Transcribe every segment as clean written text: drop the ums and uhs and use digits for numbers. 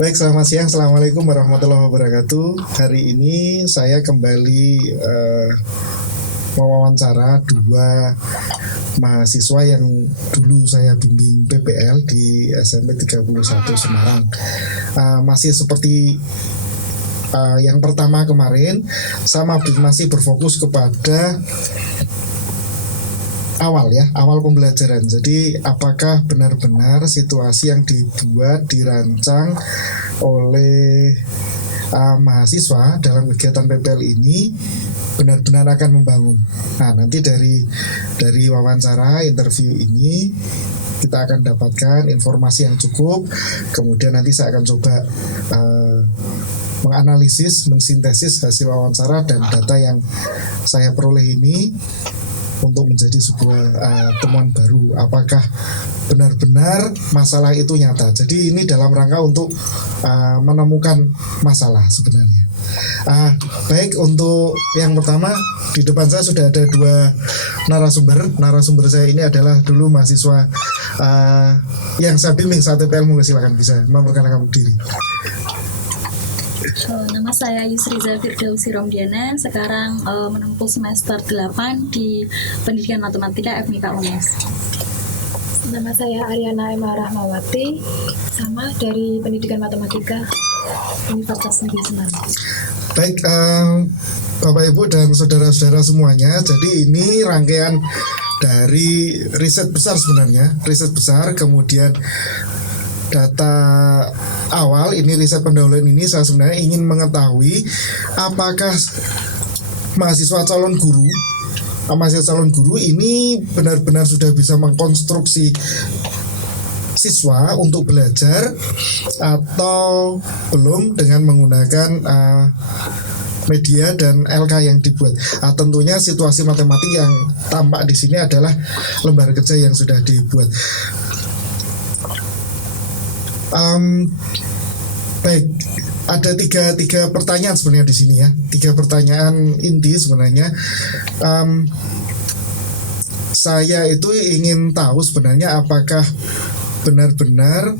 Baik, selamat siang. Assalamualaikum warahmatullahi wabarakatuh. Hari ini saya kembali mewawancara dua mahasiswa yang dulu saya bimbing PPL di SMP 31 Semarang. Masih seperti yang pertama kemarin, sama masih berfokus kepada awal pembelajaran. Jadi apakah benar-benar situasi yang dirancang oleh mahasiswa dalam kegiatan PPL ini benar-benar akan membangun. Nah, nanti dari wawancara interview ini kita akan dapatkan informasi yang cukup. Kemudian nanti saya akan coba menganalisis, mensintesis hasil wawancara dan data yang saya peroleh ini untuk menjadi sebuah temuan baru. Apakah benar-benar masalah itu nyata? Jadi ini dalam rangka untuk menemukan masalah sebenarnya. Baik, untuk yang pertama di depan saya sudah ada dua narasumber. Narasumber saya ini adalah dulu mahasiswa yang saya bimbing saat PPL. Monggo silakan bisa memperkenalkan diri. Nama saya Yusriza Firdausi Romdiana, sekarang menempuh semester 8 di Pendidikan Matematika FMIK UNES. Nama saya Aryana Emma Rahmawati, sama dari Pendidikan Matematika Universitas Negeri Semarang. Baik, Bapak Ibu dan saudara-saudara semuanya, jadi ini rangkaian dari riset besar sebenarnya, riset besar, kemudian data awal, ini riset pendahuluan ini saya sebenarnya ingin mengetahui apakah mahasiswa calon guru ini benar-benar sudah bisa mengkonstruksi siswa untuk belajar atau belum dengan menggunakan media dan LK yang dibuat. Tentunya situasi matematik yang tampak di sini adalah lembar kerja yang sudah dibuat. Baik, ada tiga pertanyaan sebenarnya di sini ya, 3 pertanyaan inti sebenarnya. Saya itu ingin tahu sebenarnya apakah benar-benar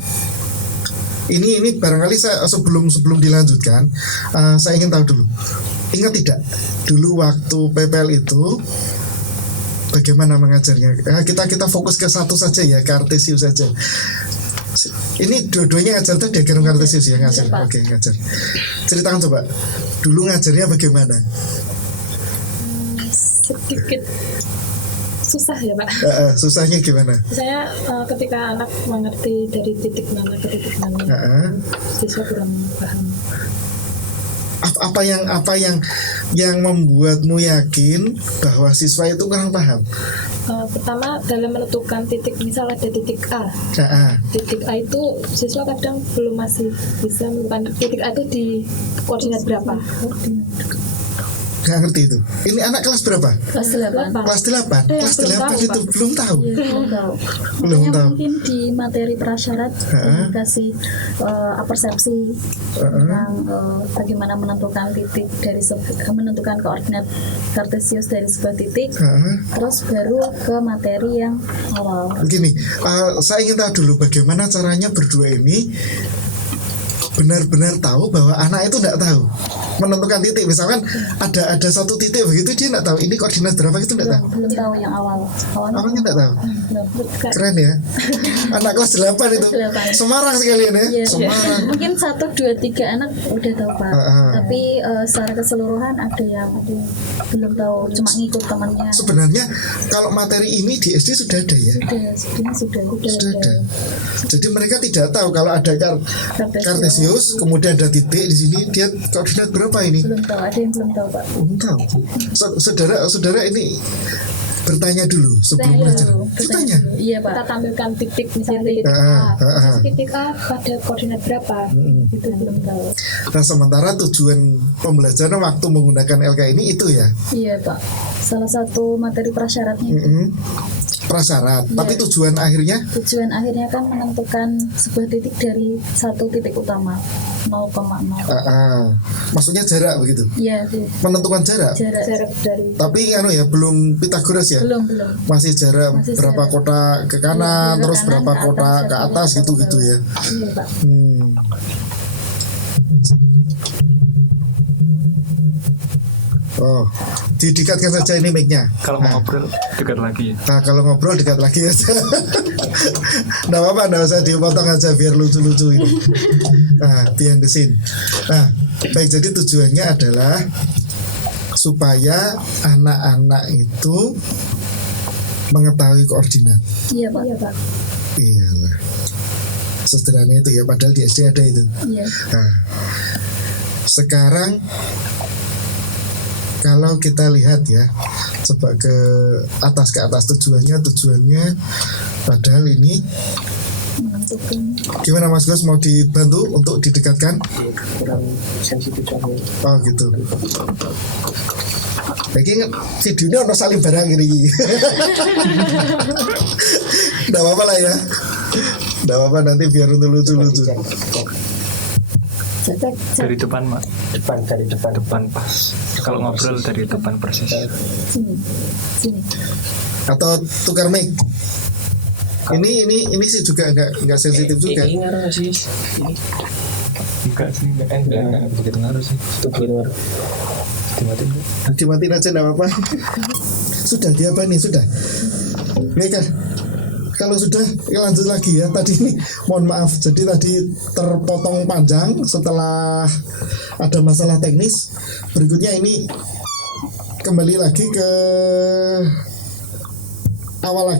ini barangkali saya sebelum dilanjutkan, saya ingin tahu dulu. Ingat tidak dulu waktu PPL itu bagaimana mengajarnya? Kita fokus ke satu saja ya, ke Kartesius saja. Ini dua-duanya ngajar tuh diagram Kartesius ya, ngajar. Oke, ngajar. Ceritakan coba. Dulu ngajarnya bagaimana? Sedikit susah ya, Pak. Susahnya gimana? Saya ketika anak mengerti dari titik mana ke titik mana, siswa kurang paham. Apa yang membuatmu yakin bahwa siswa itu kurang paham? Pertama, dalam menentukan titik, misal ada titik A. Titik A itu siswa kadang masih bisa menentukan titik A itu di koordinat berapa. Gak ngerti itu. Ini anak kelas berapa? Kelas 8. Kelas 8. Kelas 8 itu belum tahu. Belum tahu. Mungkin di materi prasyarat dikasih persepsi tentang bagaimana menentukan titik menentukan koordinat Kartesius dari sebuah titik. Terus baru ke materi yang awal. Begini, saya ingin tahu dulu bagaimana caranya berdua ini benar-benar tahu bahwa anak itu tidak tahu menentukan titik. Misalkan ada satu titik begitu, dia tidak tahu ini koordinat berapa, itu tidak tahu. Belum tahu yang awalnya tidak tahu. Keren ya. Anak kelas 8 itu. Semarang sekalian ya. Semarang. Mungkin 1, 2, 3 anak udah tahu, Pak. Tapi secara keseluruhan ada yang belum tahu, cuma ngikut temannya. Sebenarnya kalau materi ini di SD sudah ada ya. Sudah ada. Jadi mereka tidak tahu kalau ada Kartesius, kemudian ada titik di sini, dia koordinat berapa ini? Belum tahu, ada yang belum tahu, Pak. Belum tahu. Saudara ini bertanya dulu sebelum belajar. Bertanya. Iya, Pak. Kita tampilkan titik, misalnya titik A. Titik A pada koordinat berapa? Itu belum tahu. Nah, sementara tujuan pembelajaran waktu menggunakan LK ini itu ya? Iya, Pak. Salah satu materi prasyaratnya. Prasyarat. Tapi tujuan akhirnya? Tujuan akhirnya kan menentukan sebuah titik dari satu titik utama 0,0. Maksudnya jarak begitu? Iya. Menentukan jarak dari. Tapi belum Pitagoras ya? Belum. Masih jarak berapa kota ke kanan, terus berapa kota ke atas gitu ya? Iya, Pak. Oh, didekatkan saja ini mic-nya. Kalau mau ngobrol dekat lagi. Nah, kalau ngobrol dekat lagi aja. Nggak apa-apa, nggak usah dipotong aja biar lucu-lucu ini. Nah, behind the scene. Nah, baik, jadi tujuannya adalah supaya anak-anak itu mengetahui koordinat. Iya Pak. Iyalah. Sederhana itu ya, padahal di SD ada itu. Iya. Nah, sekarang kalau kita lihat ya, coba ke atas tujuannya padahal ini Menentukan. gimana Mas Gus, mau dibantu untuk didekatkan? Kurang sensitif sama. Oh gitu. Lagi videonya ono saling barang ini. Nggak apa-apa lah ya. Nggak apa-apa, nanti biar lucu. Dari depan, Mak. Dari depan Pas. Kalau ngobrol dari depan persis. Sini. Atau tukar mic. Ini sih juga nggak sensitif juga. Ini ngaruh sih. Enggak sih, enggak begitu ngaruh sih. Itu ngaruh. Dimatiin aja nggak apa-apa. Sudah dia apa nih? Sudah. Baik kan? Kalau sudah, lanjut lagi ya. Tadi ini mohon maaf, jadi tadi terpotong panjang setelah ada masalah teknis. Berikutnya ini kembali lagi ke awal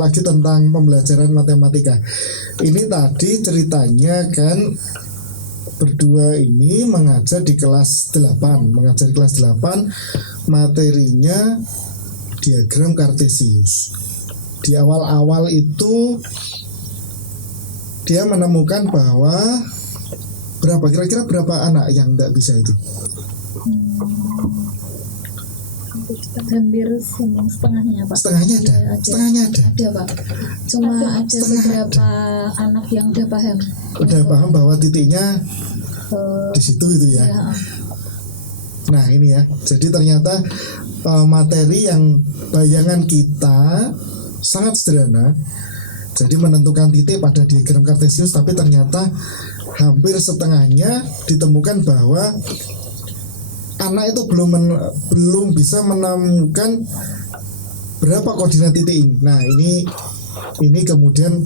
lagi tentang pembelajaran matematika. Ini tadi ceritanya kan berdua ini mengajar di kelas 8, materinya diagram kartesius. Di awal-awal itu dia menemukan bahwa kira-kira berapa anak yang tidak bisa itu? Hampir setengahnya Pak. Setengahnya ada. Ada Pak. Cuma ada beberapa anak yang udah paham. Udah paham bahwa titiknya di situ itu ya. Ya. Nah ini ya. Jadi ternyata materi yang bayangan kita sangat sederhana. Jadi menentukan titik pada diagram kartesius, tapi ternyata hampir setengahnya ditemukan bahwa anak itu belum bisa menemukan berapa koordinat titik ini. Nah ini kemudian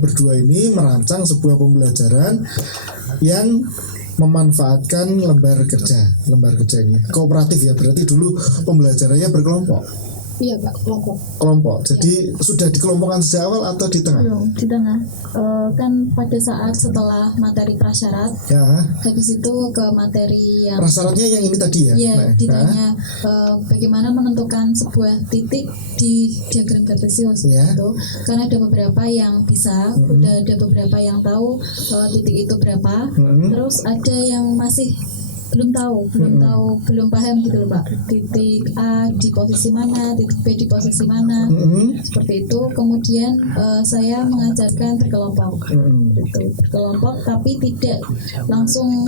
berdua ini merancang sebuah pembelajaran yang memanfaatkan lembar kerja ini kooperatif ya, berarti dulu pembelajarannya berkelompok. Iya Pak, Kelompok. Jadi sudah dikelompokkan sejak awal atau di tengah? Belum, di tengah. Kan pada saat setelah materi prasyarat, Ya. habis itu ke materi yang Prasyaratnya yang ini tadi ya. ya Nah, ditanya bagaimana menentukan sebuah titik di diagram kartesius Ya. gitu. Karena ada beberapa yang bisa, udah ada beberapa yang tahu titik itu berapa. Terus ada yang masih belum paham gitu loh Pak, titik A di posisi mana, titik B di posisi mana, seperti itu. Kemudian saya mengajarkan berkelompok, berkelompok, tapi tidak langsung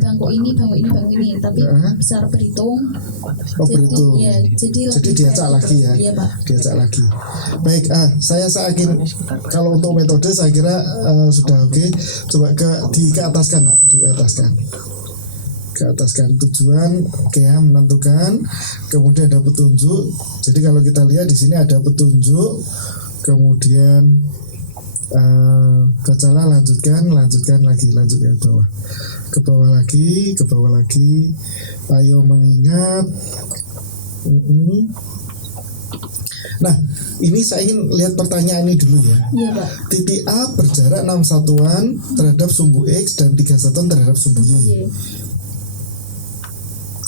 bangku ini, tapi secara berhitung. berhitung. Jadi diacak lagi ya. Iya Pak. Diacak lagi. Baik, saya yakin kalau untuk metode saya kira sudah oke. Coba diataskan, Nak. Keataskan tujuan, oke ya, menentukan, kemudian ada petunjuk. Jadi kalau kita lihat di sini ada petunjuk, kemudian bacalah, lanjutkan lagi, lanjutkan ke bawah lagi, ayo mengingat. Nah, ini saya ingin lihat pertanyaan ini dulu ya. Iya Pak. Titik A berjarak 6 satuan terhadap sumbu X dan 3 satuan terhadap sumbu Y. Iya.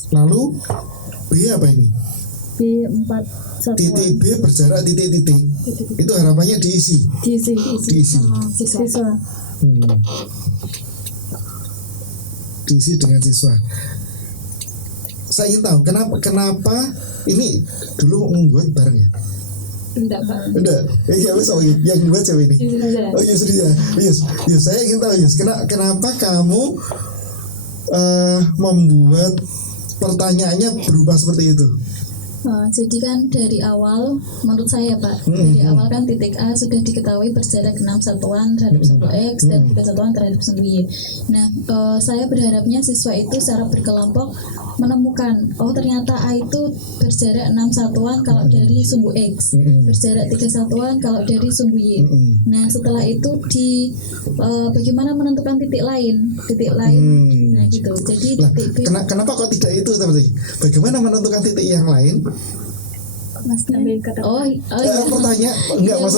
Lalu B apa ini? B 4 satuan. Titik B berjarak titik-titik. Itu harapannya diisi. Diisi. siswa. Diisi dengan siswa. Saya ingin tahu kenapa ini dulu membuat bareng ya? Enggak Pak. Enggak. Ya wes, yang buat siapa ini? Oh iya sudah ya. Yes. Saya ingin tahu kenapa kamu membuat pertanyaannya berubah seperti itu? Jadi kan dari awal, menurut saya Pak, dari awal kan titik A sudah diketahui berjarak 6 satuan terhadap sumbu X dan 3 satuan terhadap sumbu Y. Nah, saya berharapnya siswa itu secara berkelompok menemukan, oh ternyata A itu berjarak 6 satuan kalau dari sumbu X, berjarak 3 satuan kalau dari sumbu Y. Nah, setelah itu bagaimana menentukan titik lain. Nah gitu. Jadi titik B. Kenapa kok tidak itu tadi? Bagaimana menentukan titik yang lain? Maksud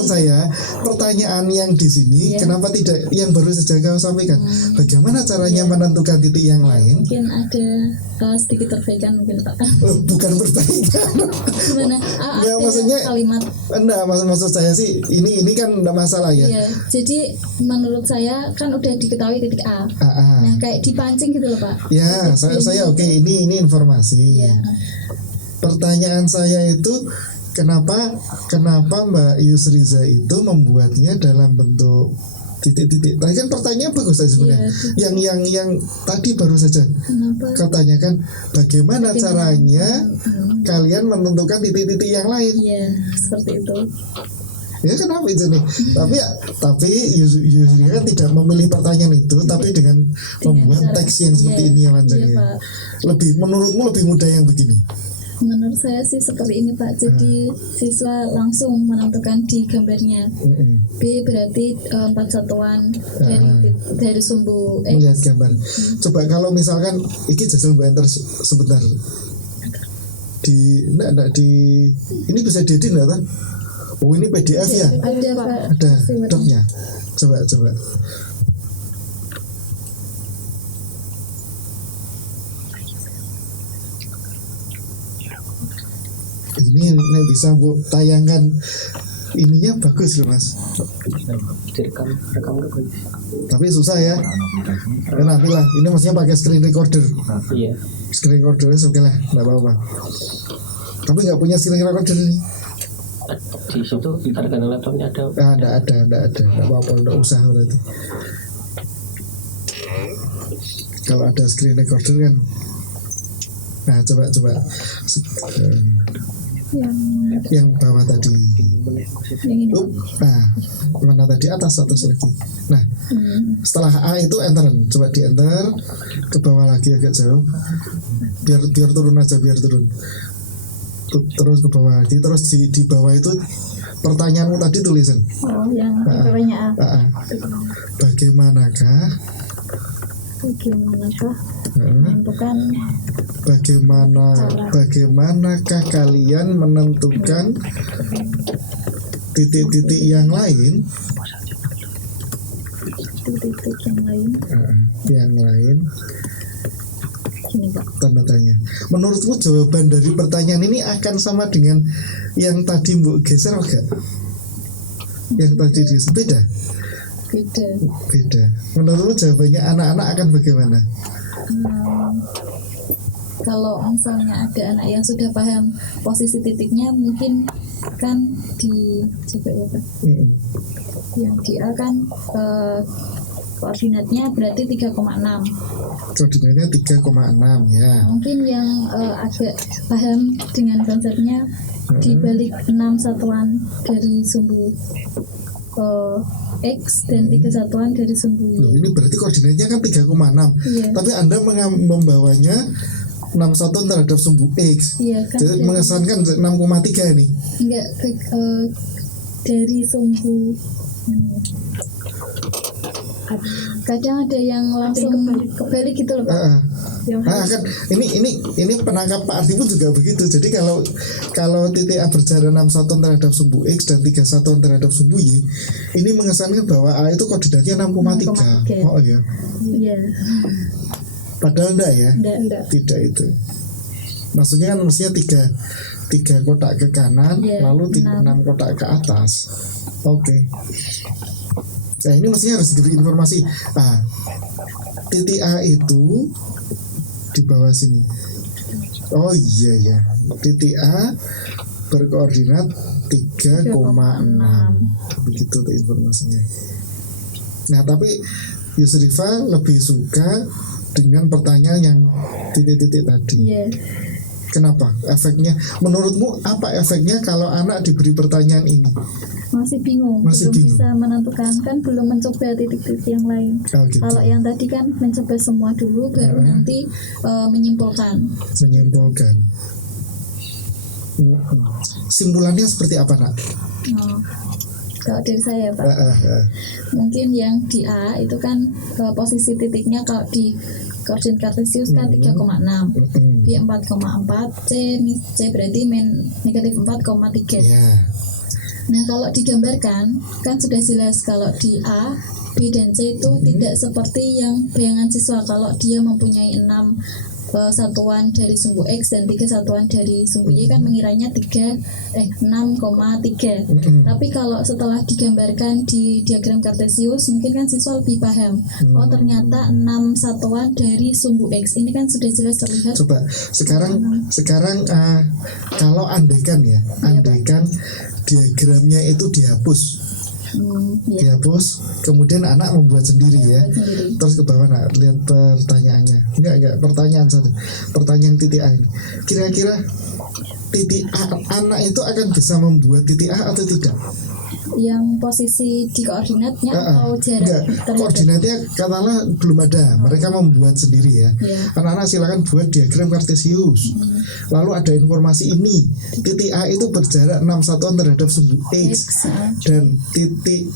saya pertanyaan yang di sini kenapa tidak yang baru saja kau sampaikan? Bagaimana caranya menentukan titik yang lain? Mungkin ada sedikit perbaikan mungkin Pak. Bukan perbaikan. Gimana? Ya, maksudnya kalimat. Maksud saya sih ini kan enggak masalah ya. Iya. Jadi menurut saya kan udah diketahui titik A. Nah, kayak dipancing gitu loh Pak. Ya, saya oke, ini informasi. Iya. Pertanyaan saya itu kenapa Mbak Yusriza itu membuatnya dalam bentuk titik-titik. Tadi kan pertanyaan bagus saja sebenarnya. Yang tadi baru saja kau tanyakan bagaimana caranya kalian menentukan titik-titik yang lain. Iya, seperti itu. Ya kenapa itu nih? Tapi Yusriza kan tidak memilih pertanyaan itu, tapi dengan membuat teks yang seperti ini yang panjangnya. Menurutmu lebih mudah yang begini? Menurut saya sih seperti ini Pak. Jadi siswa langsung menentukan di gambarnya. B berarti 4 satuan dari sumbu X. Melihat gambar. Coba kalau misalkan iki jajal enter sebentar. Ini bisa diedit enggak, Pak? Oh, ini PDF ya? Ada Pak. Ada docnya. Coba. Ini bisa Bu tayangkan, ininya bagus loh Mas. Direkam. Tapi susah ya. Nanti lah, ini maksudnya pakai screen recorder. Iya. Screen recorder oke lah, nggak apa-apa. Tapi nggak punya screen recorder nih. Di situ harga laptopnya ada. Nggak ada, nggak apa-apa, nggak usah berarti. Kalau ada screen recorder kan. Nah coba. Yang bawah tadi. Nah, mana tadi atas lagi. Nah, setelah A itu enter. Coba di enter ke bawah lagi agak jauh. Biar turun aja, terus ke bawah lagi. Terus di bawah itu pertanyaanmu tadi tulisan. Oh, yang bawahnya A. Bagaimanakah menentukan bagaimanakah kalian menentukan titik-titik yang lain? Yang lain. Gini, Pak. Tanda tanya. Menurutmu jawaban dari pertanyaan ini akan sama dengan yang tadi Mbok geser enggak? Yang tadi geser beda? Beda. Menurutmu jawabannya anak-anak akan bagaimana? Kalau misalnya ada anak yang sudah paham posisi titiknya, mungkin kan coba ya Pak. Yang di A kan koordinatnya berarti 3,6. Koordinatnya 3,6 ya. Mungkin yang agak paham dengan konsepnya dibalik 6 satuan dari sumbu X dan 3 satuan dari sumbu Y. Loh, ini berarti koordinatnya kan 3,6. Iya. Tapi Anda membawanya 6 satuan terhadap sumbu X. Iya, kan. Jadi mengesankan 6,3 nih. Enggak, dari sumbu. Kadang ada yang langsung kebalik gitu loh Pak. Kan ini penangkap Pak Arti pun juga begitu. Jadi kalau titik A berjarak 6 satuan terhadap sumbu X dan 3 satuan terhadap sumbu Y, ini mengesankan bahwa A itu koordinatnya 6,3. Oh iya. Iya. Padahal enggak ya? Enggak. Tidak itu. Maksudnya tiga kotak ke kanan, lalu 6 kotak ke atas. Oke. Nah ini mestinya harus diberi informasi. Titik A itu di bawah sini. Oh iya. Titik A berkoordinat 3,6. Begitu tuh informasinya. Nah tapi Yusrifa lebih suka dengan pertanyaan yang titik-titik tadi. Kenapa? Efeknya, menurutmu apa efeknya kalau anak diberi pertanyaan ini? Masih bingung, Masih belum bingung. bisa menentukan, kan belum mencoba titik-titik yang lain. Oh, gitu. Kalau yang tadi kan mencoba semua dulu, baru nanti menyimpulkan. Menyimpulkan. Simpulannya seperti apa, Nak? Oh, kalau dari saya Pak, mungkin yang di A itu kan posisi titiknya kalau di koordinat kartesius kan 3,6, B 4,4, C berarti negatif 4,3. Ya. Nah kalau digambarkan kan sudah jelas kalau di A, B dan C itu tidak seperti yang bayangan siswa kalau dia mempunyai 6 satuan dari sumbu X dan 3 satuan dari sumbu Y kan mengiranya 6,3. Tapi kalau setelah digambarkan di diagram kartesius mungkin kan siswa lebih paham. Oh ternyata 6 satuan dari sumbu X. Ini kan sudah jelas terlihat. Coba sekarang kalau andaikan diagramnya itu dihapus. Dihapus, kemudian anak membuat sendiri ya. Terus ke bawah, nak lihat pertanyaannya. Enggak pertanyaan satu. Pertanyaan titik A ini. Kira-kira titik A, anak itu akan bisa membuat titik A atau tidak? Yang posisi di koordinatnya atau jarak terlihat? Koordinatnya katakanlah belum ada, mereka membuat sendiri ya. Anak-anak silakan buat diagram kartesius. Lalu ada informasi ini, titik A itu berjarak 6 satuan terhadap sumbu X dan titik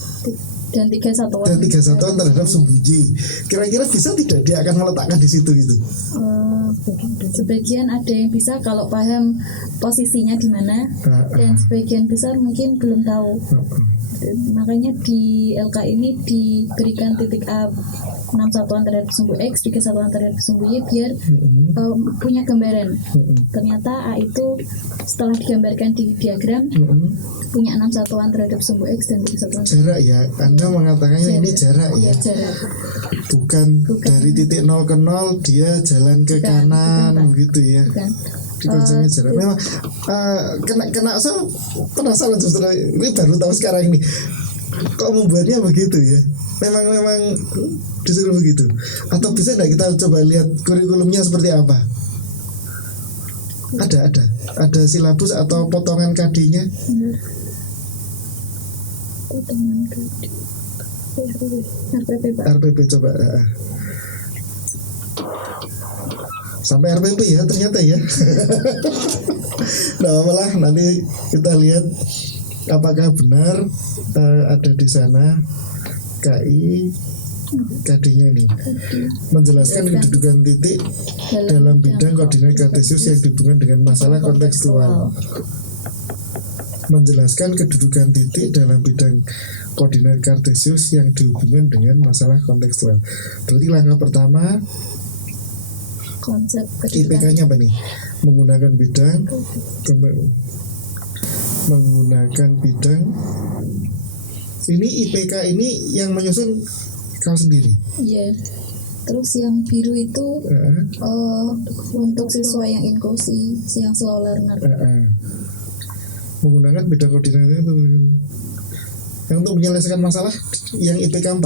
dan 3 satuan terhadap sumbu Y. Kira-kira bisa tidak dia akan meletakkan di situ gitu? Sebagian ada yang bisa kalau paham posisinya di mana, dan sebagian besar mungkin belum tahu. Makanya di LK ini diberikan titik A 6 satuan terhadap sumbu X, 3 satuan terhadap sumbu Y biar punya gambaran. Ternyata A itu setelah digambarkan di diagram punya 6 satuan terhadap sumbu X dan 3 satuan. Jarak ya, Anda mengatakannya ini jarak ya. Jarak. Bukan dari titik 0 ke 0 dia jalan ke kanan begitu ya. Di konsepnya jarak. Memang kena saya penasaran justru ini baru tahu sekarang ini. Kok membuatnya begitu ya? Memang disuruh begitu. Atau bisa enggak kita coba lihat kurikulumnya seperti apa? Ada silabus atau potongan KD-nya? Potongan KD. RPP Pak. RPP coba. Sampai RPP ya ternyata ya. Nah malah nanti kita lihat apakah benar ada di sana KI KD-nya ini menjelaskan kedudukan titik dalam bidang koordinat kartesius yang dihubungkan dengan masalah kontekstual. Menjelaskan kedudukan titik dalam bidang koordinat kartesius yang dihubungkan dengan masalah kontekstual. Berarti langkah pertama konsep IPK-nya apa nih? Menggunakan bidang ini IPK ini yang menyusun kau sendiri. Iya. Terus yang biru itu untuk siswa yang inklusi, yang slow learner. Menggunakan bidang koordinat itu yang untuk menyelesaikan masalah yang IPK 4.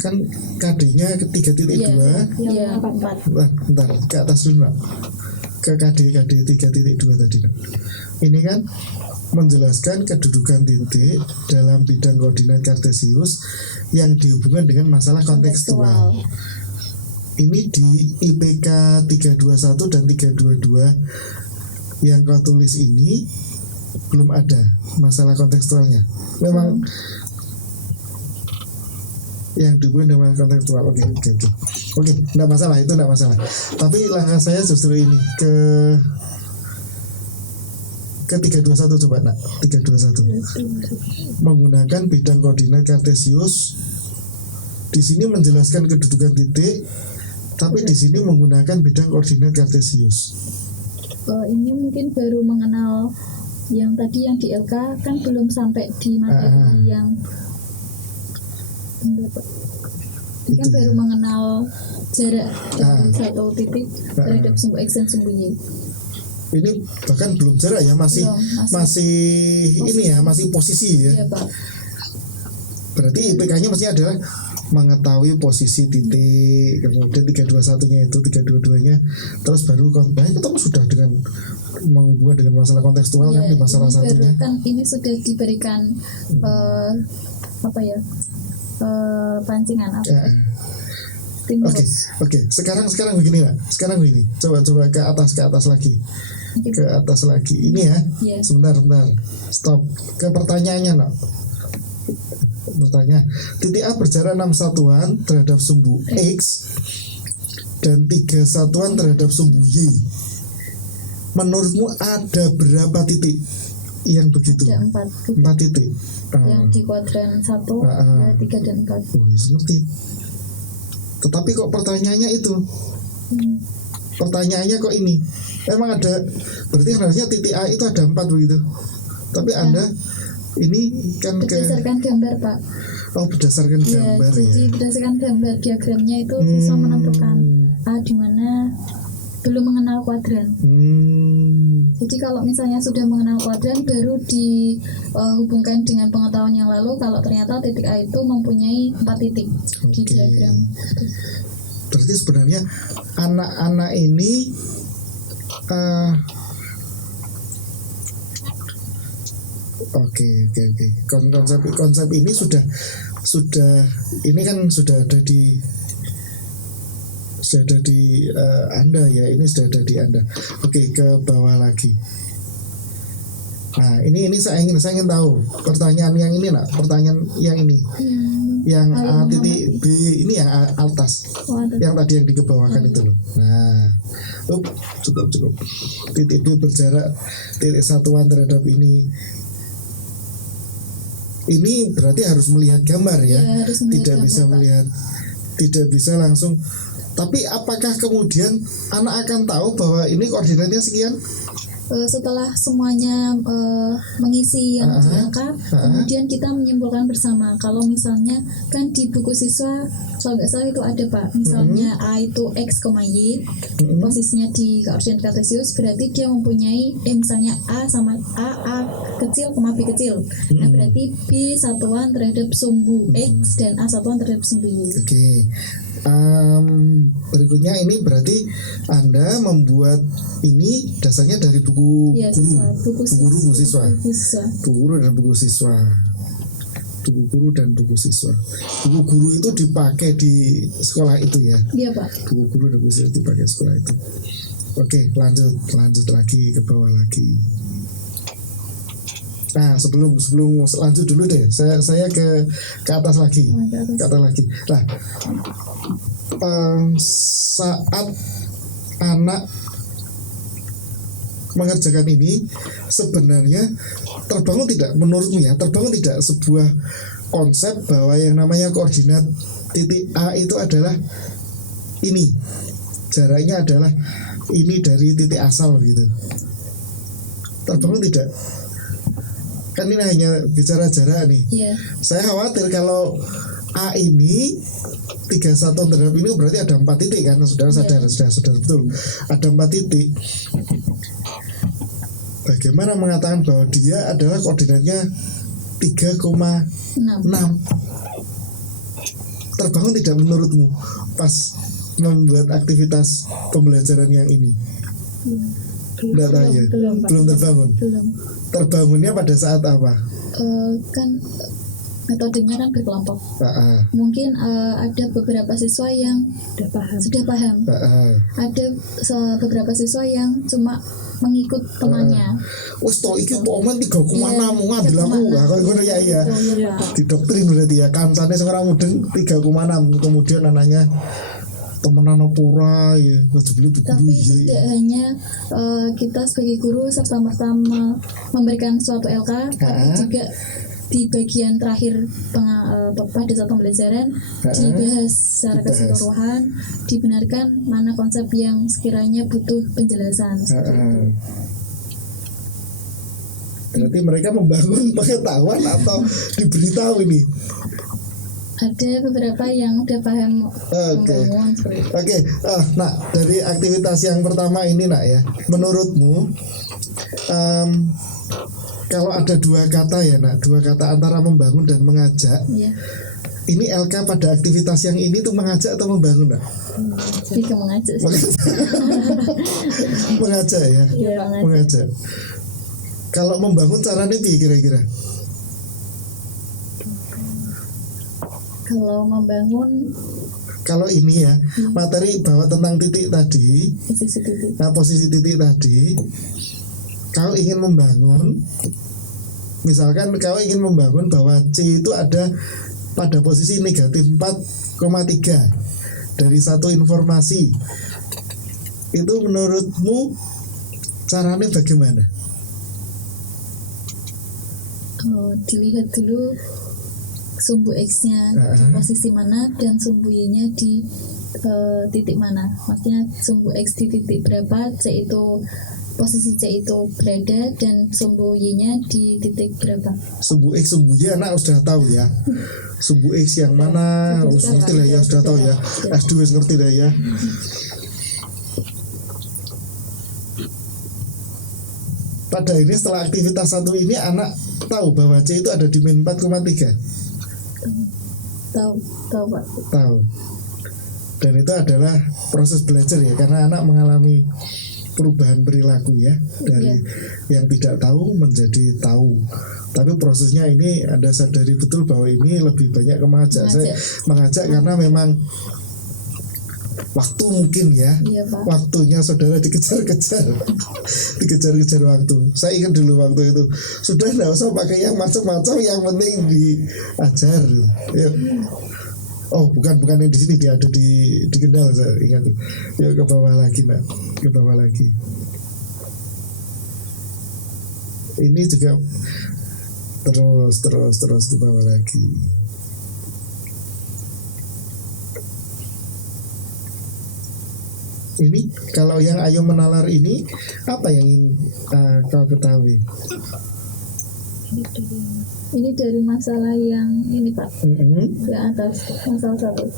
Kan KD-nya ke 3.2. Iya, 4. Bentar, ke atas dulu, Nak. Ke KD 3.2 tadi, Nak. Ini kan menjelaskan kedudukan titik dalam bidang koordinat kartesius yang dihubungkan dengan masalah kontekstual. Ini di IPK 321 dan 322 yang kau tulis ini belum ada masalah kontekstualnya. Memang yang dihubungkan dengan kontekstual. Oke, enggak masalah, itu enggak masalah. Tapi langkah saya justru ini ke 321 coba, Nak. 321. Menggunakan bidang koordinat kartesius. Di sini menjelaskan kedudukan titik, tapi di sini menggunakan bidang koordinat kartesius. Ini mungkin baru mengenal yang tadi yang di LK kan belum sampai di materi yang ini kan baru mengenal jarak dari satu titik terhadap sumbu X dan sumbu Y. Ini bahkan belum jarak ya, masih ini ya, masih posisi ya. Iya, Pak. Berarti IPK-nya mesti adalah mengetahui posisi titik, kemudian 321-nya itu 322-nya, terus baru ketemu sudah dengan menghubungkan dengan masalah kontekstual kan di masalah ini satunya. kan ini sudah diberikan pancingan apa? Ya. Stimulus. Oke. Sekarang begini lah. Sekarang begini. Coba ke atas lagi. Ke atas lagi. Ini ya. Iya. Sebentar. Stop. Ke pertanyaannya, nak. Pertanyaan. Titik A berjarak 6 satuan terhadap sumbu X dan 3 satuan terhadap sumbu Y. Menurutmu ada berapa titik yang begitu? Ada 4 titik. Yang di kuadran 1, 2, 3 dan 4. Oh, ngerti. Tetapi kok pertanyaannya itu? Pertanyaannya kok ini? Emang ada, berarti harusnya titik A itu ada 4 begitu. Tapi Anda ini kan berdasarkan gambar, Pak. Oh, berdasarkan gambar ya. Jadi berdasarkan gambar diagramnya itu bisa menentukan A di mana belum mengenal kuadran. Jadi kalau misalnya sudah mengenal kuadran baru dihubungkan dengan pengetahuan yang lalu kalau ternyata titik A itu mempunyai 4 titik di diagram. Berarti sebenarnya anak-anak ini Oke. Konsep ini sudah ini kan sudah ada di Anda ya, ini sudah ada di Anda. Oke, ke bawah lagi. Nah, ini saya ingin tahu pertanyaan yang ini, nak. Pertanyaan yang ini. Yang A titik B ini yang atas. Yang tadi yang dikebawahkan itu loh. Nah, cukup. Titik B berjarak titik satuan terhadap ini. Ini berarti harus melihat gambar ya. Tidak bisa langsung. Tapi apakah kemudian anak akan tahu bahwa ini koordinatnya sekian? Setelah semuanya mengisi yang di angka, kemudian kita menyimpulkan bersama. Kalau misalnya kan di buku siswa, kalau nggak salah itu ada, Pak. Misalnya A itu X, Y, posisinya di koordinat kartesius, berarti dia mempunyai misalnya A sama A kecil, B kecil. Nah berarti B satuan terhadap sumbu X dan A satuan terhadap sumbu Y. Oke. Berikutnya ini berarti Anda membuat ini dasarnya dari buku guru siswa. Buku guru dan buku siswa. Buku guru itu dipakai di sekolah itu ya. Iya, Pak. Buku guru dan buku siswa dipakai di sekolah itu. Oke, lanjut lagi ke bawah lagi. Nah, sebelum lanjut dulu deh, saya ke atas lagi. Nah, saat anak mengerjakan ini sebenarnya terbangun tidak sebuah konsep bahwa yang namanya koordinat titik A itu adalah ini, jaraknya adalah ini dari titik asal gitu. Terbangun tidak? Kan ini hanya bicara jarak nih. Saya khawatir kalau A ini 3 satuan terhadap ini berarti ada 4 titik kan, saudara sadar betul ada 4 titik. Bagaimana mengatakan bahwa dia adalah koordinatnya 3,6? Terbangun tidak menurutmu pas membuat aktivitas pembelajaran yang ini? Belum terbangun. Terbangunnya pada saat apa? Kan metodenya kan berkelompok. Mungkin ada beberapa siswa yang sudah paham. Ada beberapa siswa yang cuma mengikut temannya. Wes to iki kok omen 3,6 ngambil aku kaya ngono ya. Didoktrin berarti ya. Kancane sing ora mudeng 3,6 kemudian anaknya temenan opora ya. Tapi tidak hanya kita sebagai guru serta merta memberikan suatu LK, tapi juga di bagian terakhir pada saat pembelajaran dibahas secara keseluruhan, dibenarkan mana konsep yang sekiranya butuh penjelasan. Berarti mereka membangun pengetahuan atau diberitahu ini? Ada beberapa yang udah paham membangun. Oke. Nah, dari aktivitas yang pertama ini, nak ya, menurutmu kalau ada dua kata ya nak, dua kata antara membangun dan mengajak. Iya. Ini LK pada aktivitas yang ini tuh mengajak atau membangun nak? Lebih ke mengajak sih. Mengajak ya. Iya, Mengajak. Kalau membangun caranya piye kira-kira? Kalau membangun Kalau ini ya, materi bahwa tentang titik tadi, posisi titik. nah posisi titik tadi, kau ingin membangun, misalkan kau ingin membangun bahwa C itu ada pada posisi negatif 4,3 dari satu informasi. Itu menurutmu caranya bagaimana? Dilihat dulu sumbu X-nya di posisi mana dan sumbu Y-nya di titik mana. Maksudnya sumbu X di titik berapa, C itu posisi C itu berada, dan sumbu Y-nya di titik berapa. Sumbu X, sumbu Y anak sudah tahu ya. Sumbu X yang mana, ngerti lah ya, sudah tahu ya. S2 ngerti lah ya. Pada ini setelah aktivitas satu ini anak tahu bahwa C itu ada di min 4,3. Tahu Pak. Tahu. Dan itu adalah proses belajar ya, karena anak mengalami perubahan perilaku ya, dari yang tidak tahu menjadi tahu. Tapi prosesnya ini Anda sadari betul bahwa ini lebih banyak ke mengajak. Saya mengajak karena memang waktu mungkin ya. Iya, Pak. Waktunya saudara dikejar-kejar. Dikejar-kejar waktu. Saya ingat dulu waktu itu, sudah tidak usah pakai yang macam-macam, yang penting diajar. Ya. Oh, bukan yang di sini, dia ada di Kendal, saya ingat. Ya, ke bawah lagi, Nak. Ke bawah lagi. Ini juga terus ke bawah lagi. Ini kalau yang Ayo Menalar ini apa yang ingin kau ketahui? Ini dari masalah yang ini Pak, yang atas, masalah 1.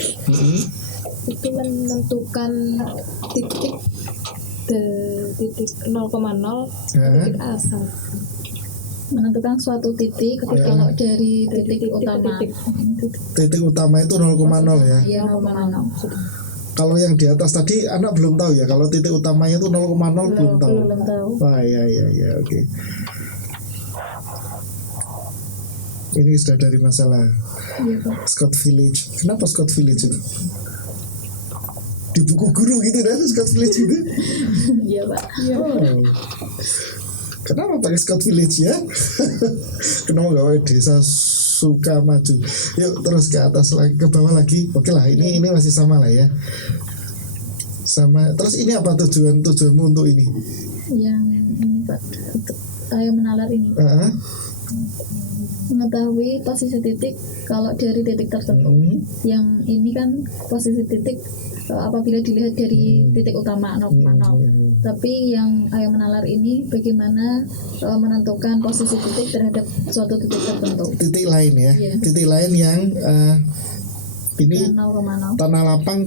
Itu menentukan titik titik 0,0 titik asal. Menentukan suatu titik kalau dari titik utama. Titik utama itu 0,0 ya. Iya, 0,0. Kalau yang di atas tadi anak belum tahu ya. Kalau titik utamanya itu 0,0 belum tahu. Belum tahu. Wah, ya, oke. Ini sudah dari masalah Iya, Pak. Scott Village. Kenapa Scott Village itu? Di buku guru gitu kan Scott Village itu? Iya, Pak. Oh. Kenapa pakai Scott Village ya? Kenapa gak pakai Desa Suka Maju? Yuk terus ke atas lagi, ke bawah lagi. Oke lah, ini masih sama lah ya. Sama. Terus ini apa tujuanmu untuk ini? Yang ini Pak, Ayo Menalar ini. Mengetahui posisi titik kalau dari titik tertentu. Yang ini kan posisi titik apabila dilihat dari titik utama 0,0. Tapi yang Ayo Menalar ini bagaimana menentukan posisi titik terhadap suatu titik tertentu. Titik lain ya. Iya. Titik lain yang ini 0,0. tanah lapang.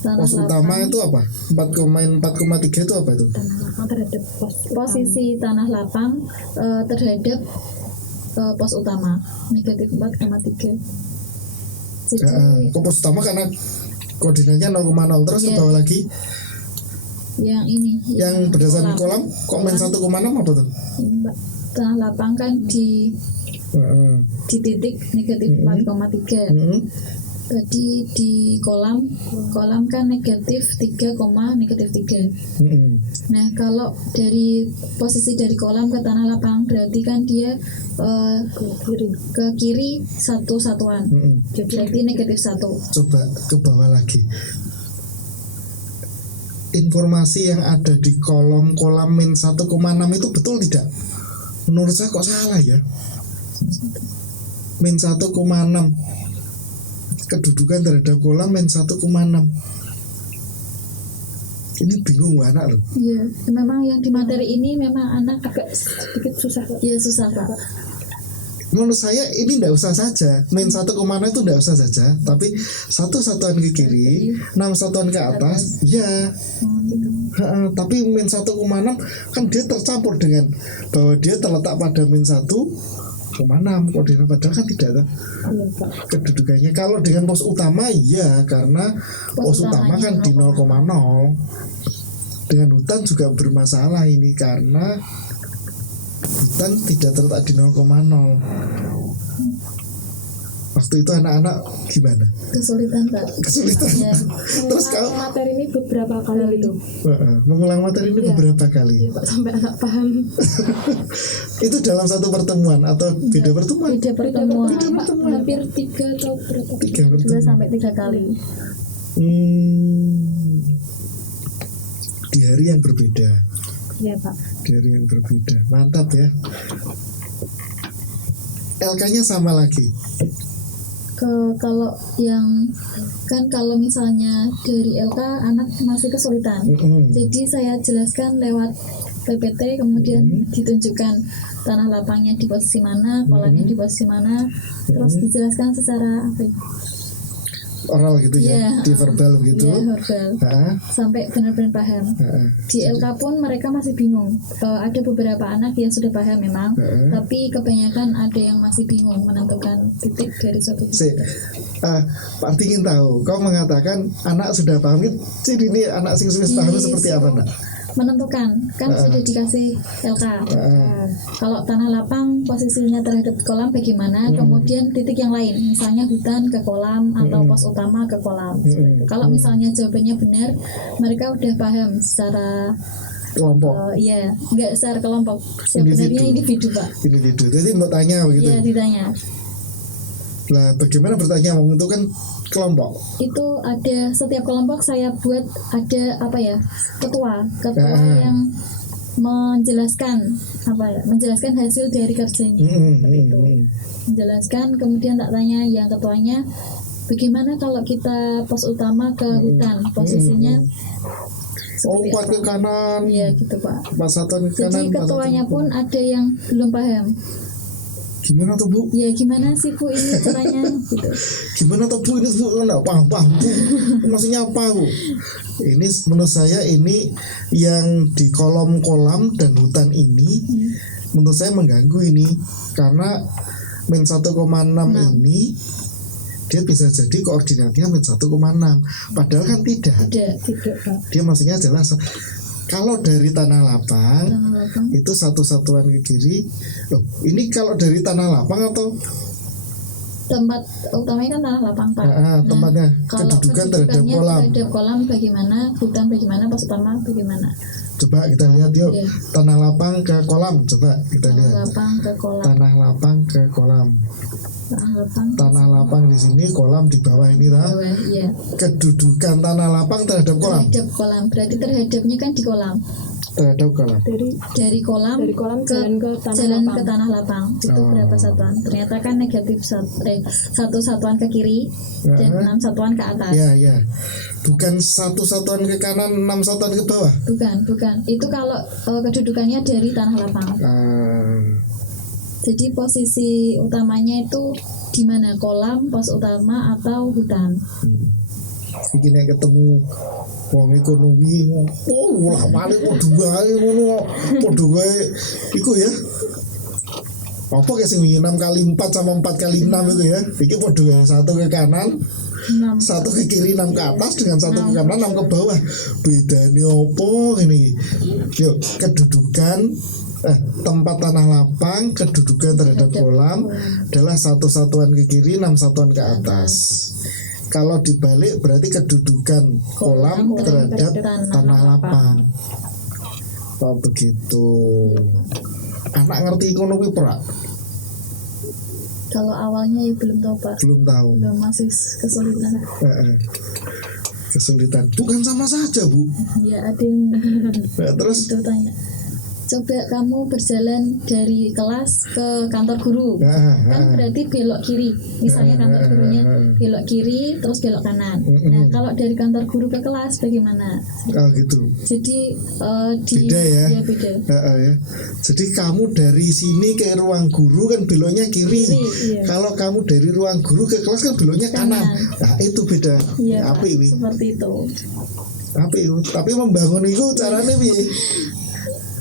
Pos utama itu apa? 4,3 itu apa itu? Tanah lapang terhadap Posisi tanah lapang terhadap pos utama negatif 4,3. Jadi Kok pos utama karena koordinatnya 0,0 terus ke bawah lagi. yang ini Yang berdasarkan kolam kok main 1,6 apa tuh? ini Mbak, tanah lapang kan di titik negatif 4,3. Tadi di kolam kan negatif 3, negatif 3. Nah kalau dari posisi dari kolam ke tanah lapang berarti kan dia ke kiri satuan. Berarti negatif 1. Coba ke bawah lagi. Informasi yang ada di kolam min 1,6 itu betul tidak? Menurut saya kok salah ya. Min 1,6 kedudukan terhadap kolam min 1,6. Ini bingung anak loh. Iya, memang yang di materi ini memang anak agak sedikit susah. Iya susah Pak. Menurut saya ini tidak usah saja. Min 1,6 itu tidak usah saja. Tapi 1 satuan ke kiri, 6 satuan ke atas. Ya. Tapi min 1,6 kan dia tercampur dengan bahwa dia terletak pada min 1,6 koordinat, padahal kan tidak ada Iya, Pak. kedudukannya. Kalau dengan pos utama ya, karena pos utama kan di 0,0. Dengan hutan juga bermasalah ini karena hutan tidak terletak di 0,0. Waktu itu anak-anak gimana? Kesulitan Pak. Kesulitan. Ya. Terus Mengulang kalau materi ini beberapa kali itu. mengulang materi ini Iya. beberapa kali. Iya, Pak, sampai anak paham. Itu dalam satu pertemuan atau beda pertemuan? Beda pertemuan Beda, Pak. Hampir 3 atau berapa? 3 2 pertemuan. sampai 3 kali. Di hari yang berbeda. Iya, Pak. Di hari yang berbeda. Mantap ya. LK-nya sama lagi. Kalau yang kan kalau misalnya dari LK anak masih kesulitan. Jadi saya jelaskan lewat PPT, kemudian ditunjukkan tanah lapangnya di posisi mana, kolamnya di posisi mana, terus dijelaskan secara apa ya? Oral gitu ya, Iya. di verbal gitu. Iya, verbal. Ha, Sampai benar-benar paham. ha. Di LK pun mereka masih bingung. Ada beberapa anak yang sudah paham memang, tapi kebanyakan ada yang masih bingung menentukan titik dari suatu Si, Pak ingin tahu, kau mengatakan anak sudah paham, jadi ini anak sing wis paham seperti apa nak? menentukan kan sudah dikasih LK. Kalau tanah lapang posisinya terhadap kolam bagaimana, kemudian titik yang lain, misalnya hutan ke kolam atau pos utama ke kolam. Seperti itu. Kalau misalnya jawabannya benar, mereka udah paham secara Kelompok, iya, nggak secara kelompok, sebenarnya individu Pak. individu. Jadi mau tanya begitu. Iya, ditanya. Lah bagaimana bertanya, wong itu kan kelompok. Itu ada setiap kelompok saya buat ada apa ya, ketua yang menjelaskan menjelaskan hasil dari kerjanya. Seperti itu. Menjelaskan, kemudian tak tanya yang ketuanya, bagaimana kalau kita pos utama ke hutan, posisinya seperti Empat ke kanan, Iya gitu Pak. Pak Satan ke kanan. Jadi Pak ketuanya Satan. pun ada yang belum paham. Gimana tuh Bu? Ya gimana sih Bu ini caranya gitu. Gimana tuh Bu, ini Bu nggak paham Bu, maksudnya apa Bu? Ini menurut saya ini yang di kolam-kolam dan hutan ini menurut saya mengganggu ini, karena min 1,6 ini dia bisa jadi koordinatnya min 1,6, padahal kan tidak. Tidak, Pak. Dia maksudnya jelas. Kalau dari tanah lapang Tanah lapang. itu satu satuan ke kiri. Loh, ini kalau dari tanah lapang atau Tempat utamanya kan tanah lapang Pak. tempatnya Kalau kedudukan terhadap kedudukannya kolam. terhadap kolam bagaimana, hutan bagaimana, pos utama bagaimana. Coba kita lihat yuk, Iya. tanah lapang ke kolam. Coba kita Tanah lihat lapang ke kolam. tanah lapang ke kolam. Tanah lapang. Tanah lapang di sini, kolam di bawah ini lah. Bawah, iya. Kedudukan tanah lapang terhadap kolam. Terhadap kolam. Berarti terhadapnya kan di kolam. Terhadap kolam. Dari kolam jalan ke tanah jalan lapang. ke tanah lapang. Itu Oh. berapa satuan? Ternyata kan negatif satu satuan ke kiri dan 6 satuan ke atas. Ya, ya. Bukan satu satuan ke kanan, 6 satuan ke bawah. Bukan. Itu kalau kedudukannya dari tanah lapang. Jadi posisi utamanya itu di mana? Kolam, pos utama atau hutan? Iki nek ketemu wong ekonomi, lah paling padha wae ngono, padha wae iku ya. Apa kayak sing 6 kali 4 sama 4 kali 6 itu ya. Iki padha wae, satu ke kanan, 6. satu ke kiri, 6 ke atas, dengan satu ke kanan, 6 ke bawah. Bedanya opo ini? Yuk, kedudukan tempat tanah lapang, kedudukan terhadap kolam adalah satu satuan ke kiri, 6 satuan ke atas. Kalau dibalik berarti kedudukan kolam terhadap tanah lapang. Oh begitu. Anak ngerti ekonomi perak? Kalau awalnya ya belum tahu Pak. Belum tahu. Belum, masih kesulitan. Kesulitan. Bukan sama saja Bu. Ya ada yang Terus itu tanya. Coba kamu berjalan dari kelas ke kantor guru, kan berarti belok kiri. Misalnya kantor gurunya belok kiri, terus belok kanan. Nah kalau dari kantor guru ke kelas bagaimana? Oh gitu. Jadi Beda ya. Beda. Ya. Jadi kamu dari sini ke ruang guru kan beloknya kiri. Iya. Kalau kamu dari ruang guru ke kelas kan beloknya kanan. Nah itu beda. Iya, Apa Pak, ini? seperti itu. Tapi membangun itu caranya piye?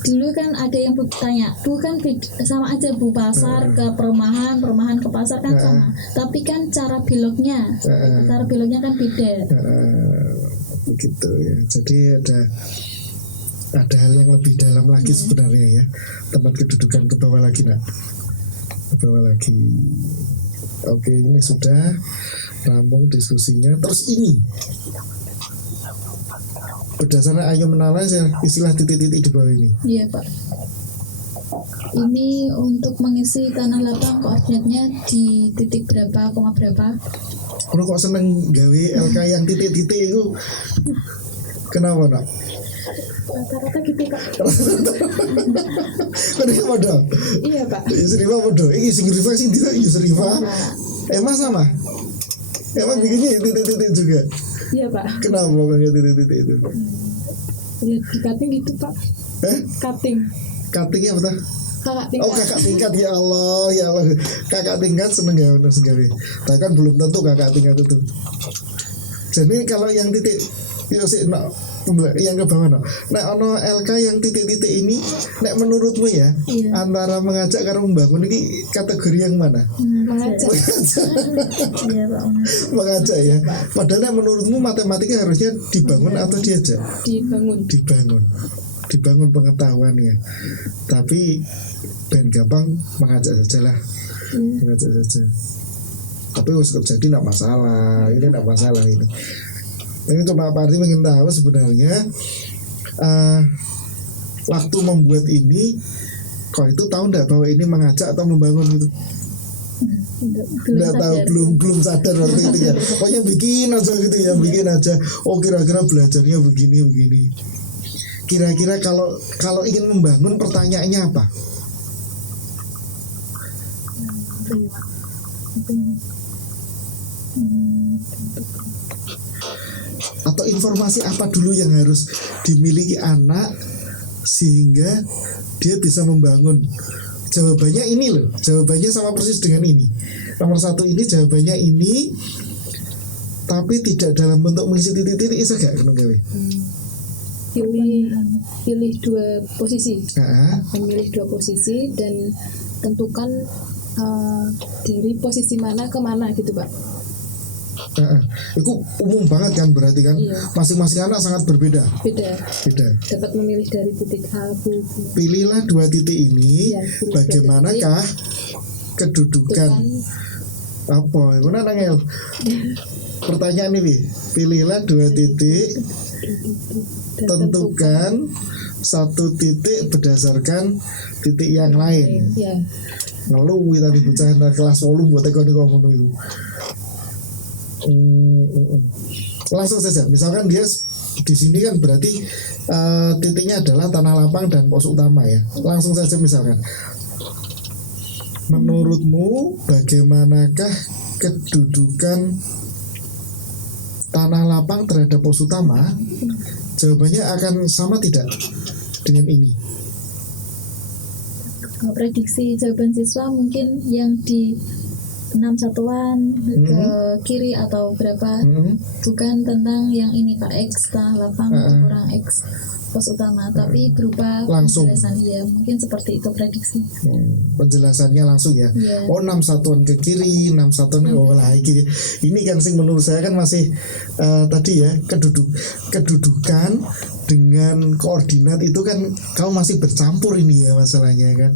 Dulu kan ada yang bertanya, Bu kan sama aja Bu, pasar ke perumahan, perumahan ke pasar kan sama. Tapi kan cara beloknya kan beda. Begitu ya. Jadi ada hal yang lebih dalam lagi sebenarnya ya. Tempat kedudukan ke bawah lagi nak. Ke bawah lagi. Oke, ini sudah rampung diskusinya. Terus ini berdasarkan Ayo Menalai istilah titik-titik di bawah ini. Iya Pak. Ini untuk mengisi tanah lapang koordinatnya di titik berapa, koma berapa. Kalau kok seneng gawe LK yang titik-titik itu, kenapa nak? Rata-rata gitu Pak. Kan ini padha. Iya Pak. Yusrifa padha. Iki sing Rifa sing tidak Yusrifa. Emang sama. Emang bikinnya titik-titik juga. Iya Pak. Kenapa kayak titik-titik itu? Ya di cutting gitu Pak. Cutting. Cuttingnya apa tuh? Kakak tingkat. Oh kakak tingkat, ya Allah. Kakak tingkat seneng ya benar sekali. Tapi kan belum tentu kakak tingkat itu. Jadi kalau yang titik yang ke bawah ono LK yang titik-titik ini, nek menurutmu ya, antara mengajak karo membangun ini kategori yang mana? Mengajak. Iya Pak. Mengajak ya. Padahal nek menurutmu matematika harusnya dibangun atau diajak? Dibangun pengetahuannya. Tapi ben gampang mengajak saja lah. Mengajak saja. Tapi harus terjadi tidak masalah. Ini tidak masalah ini. Ini cuma Pak Arti ingin tahu sebenarnya waktu membuat ini kok itu tahu enggak bahwa ini mengajak atau membangun gitu? Enggak tahu, belum sadar waktu itu ya. Pokoknya bikin aja gitu ya, bikin aja. Oh kira-kira belajarnya begini. Kira-kira kalau ingin membangun pertanyaannya apa? Atau informasi apa dulu yang harus dimiliki anak sehingga dia bisa membangun? Jawabannya ini loh, jawabannya sama persis dengan ini. Nomor 1 ini jawabannya ini, tapi tidak dalam bentuk mengisi titik-titik. Bisa gak gawe? Pilih 2 posisi. Memilih 2 posisi dan tentukan dari posisi mana ke mana gitu Pak. Itu umum banget kan berarti kan? Iya. Masing-masing anak sangat berbeda. Beda. Dapat memilih dari titik A, B. Pilihlah 2 titik ini. Bagaimanakah kedudukan apa? Mana nangel? Pertanyaan ini, pilihlah 2 titik. Tentukan 1 titik berdasarkan titik yang lain. Ya. Ngeluh tapi bocah kelas 8 buat tekoni kok ngono iku. Langsung saja, misalkan dia di sini kan berarti titiknya adalah tanah lapang dan pos utama ya. Langsung saja misalkan, menurutmu bagaimanakah kedudukan tanah lapang terhadap pos utama? Jawabannya akan sama tidak dengan ini? Prediksi jawaban siswa mungkin yang di 6 satuan ke kiri atau berapa, bukan tentang yang ini Pak, X tanah lapang kurang X pos utama, tapi berupa langsung penjelasan ya, mungkin seperti itu prediksi. Penjelasannya langsung ya. Oh 6 satuan ke kiri, 6 satuan oh lah ini kan sing menurut saya kan masih tadi ya, kedudukan dengan koordinat itu kan kamu masih bercampur ini ya masalahnya kan.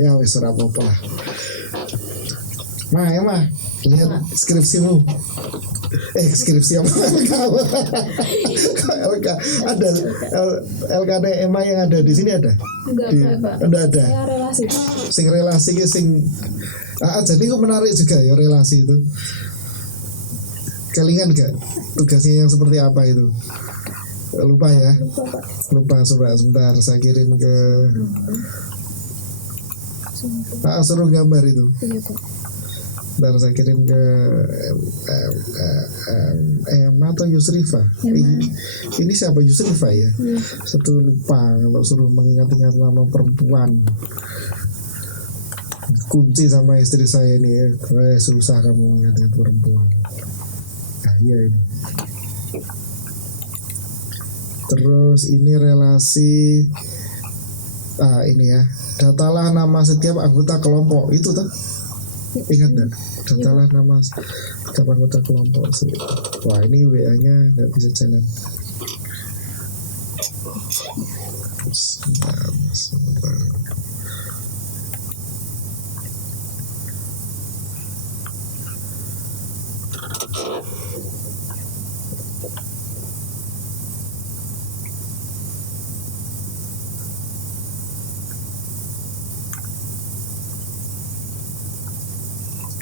Ya wes ora apa-apa lah. Emma, lihat skripsimu. Skripsi apa? LK ada LKD Emma yang ada di sini ada? Enggak ada. Saya relasi. Sing relasi jadi itu menarik juga ya relasi itu. Kelingan gak tugasnya yang seperti apa itu? Lupa ya? Lupa sebentar saya kirim ke suruh gambar itu. Ntar saya kirim ke Emma atau Yusrifa. Ini siapa Yusrifa ya? Satu lupa kalau suruh mengingat-ingat nama perempuan. Kunci sama istri saya ini susah kamu mengingat-ingat perempuan. Iya ini. Terus ini relasi ini ya, datalah nama setiap anggota kelompok itu tuh, ingat nggak? Datalah nama setiap anggota kelompok. Wah ini WA-nya nggak bisa jalan. Sebentar.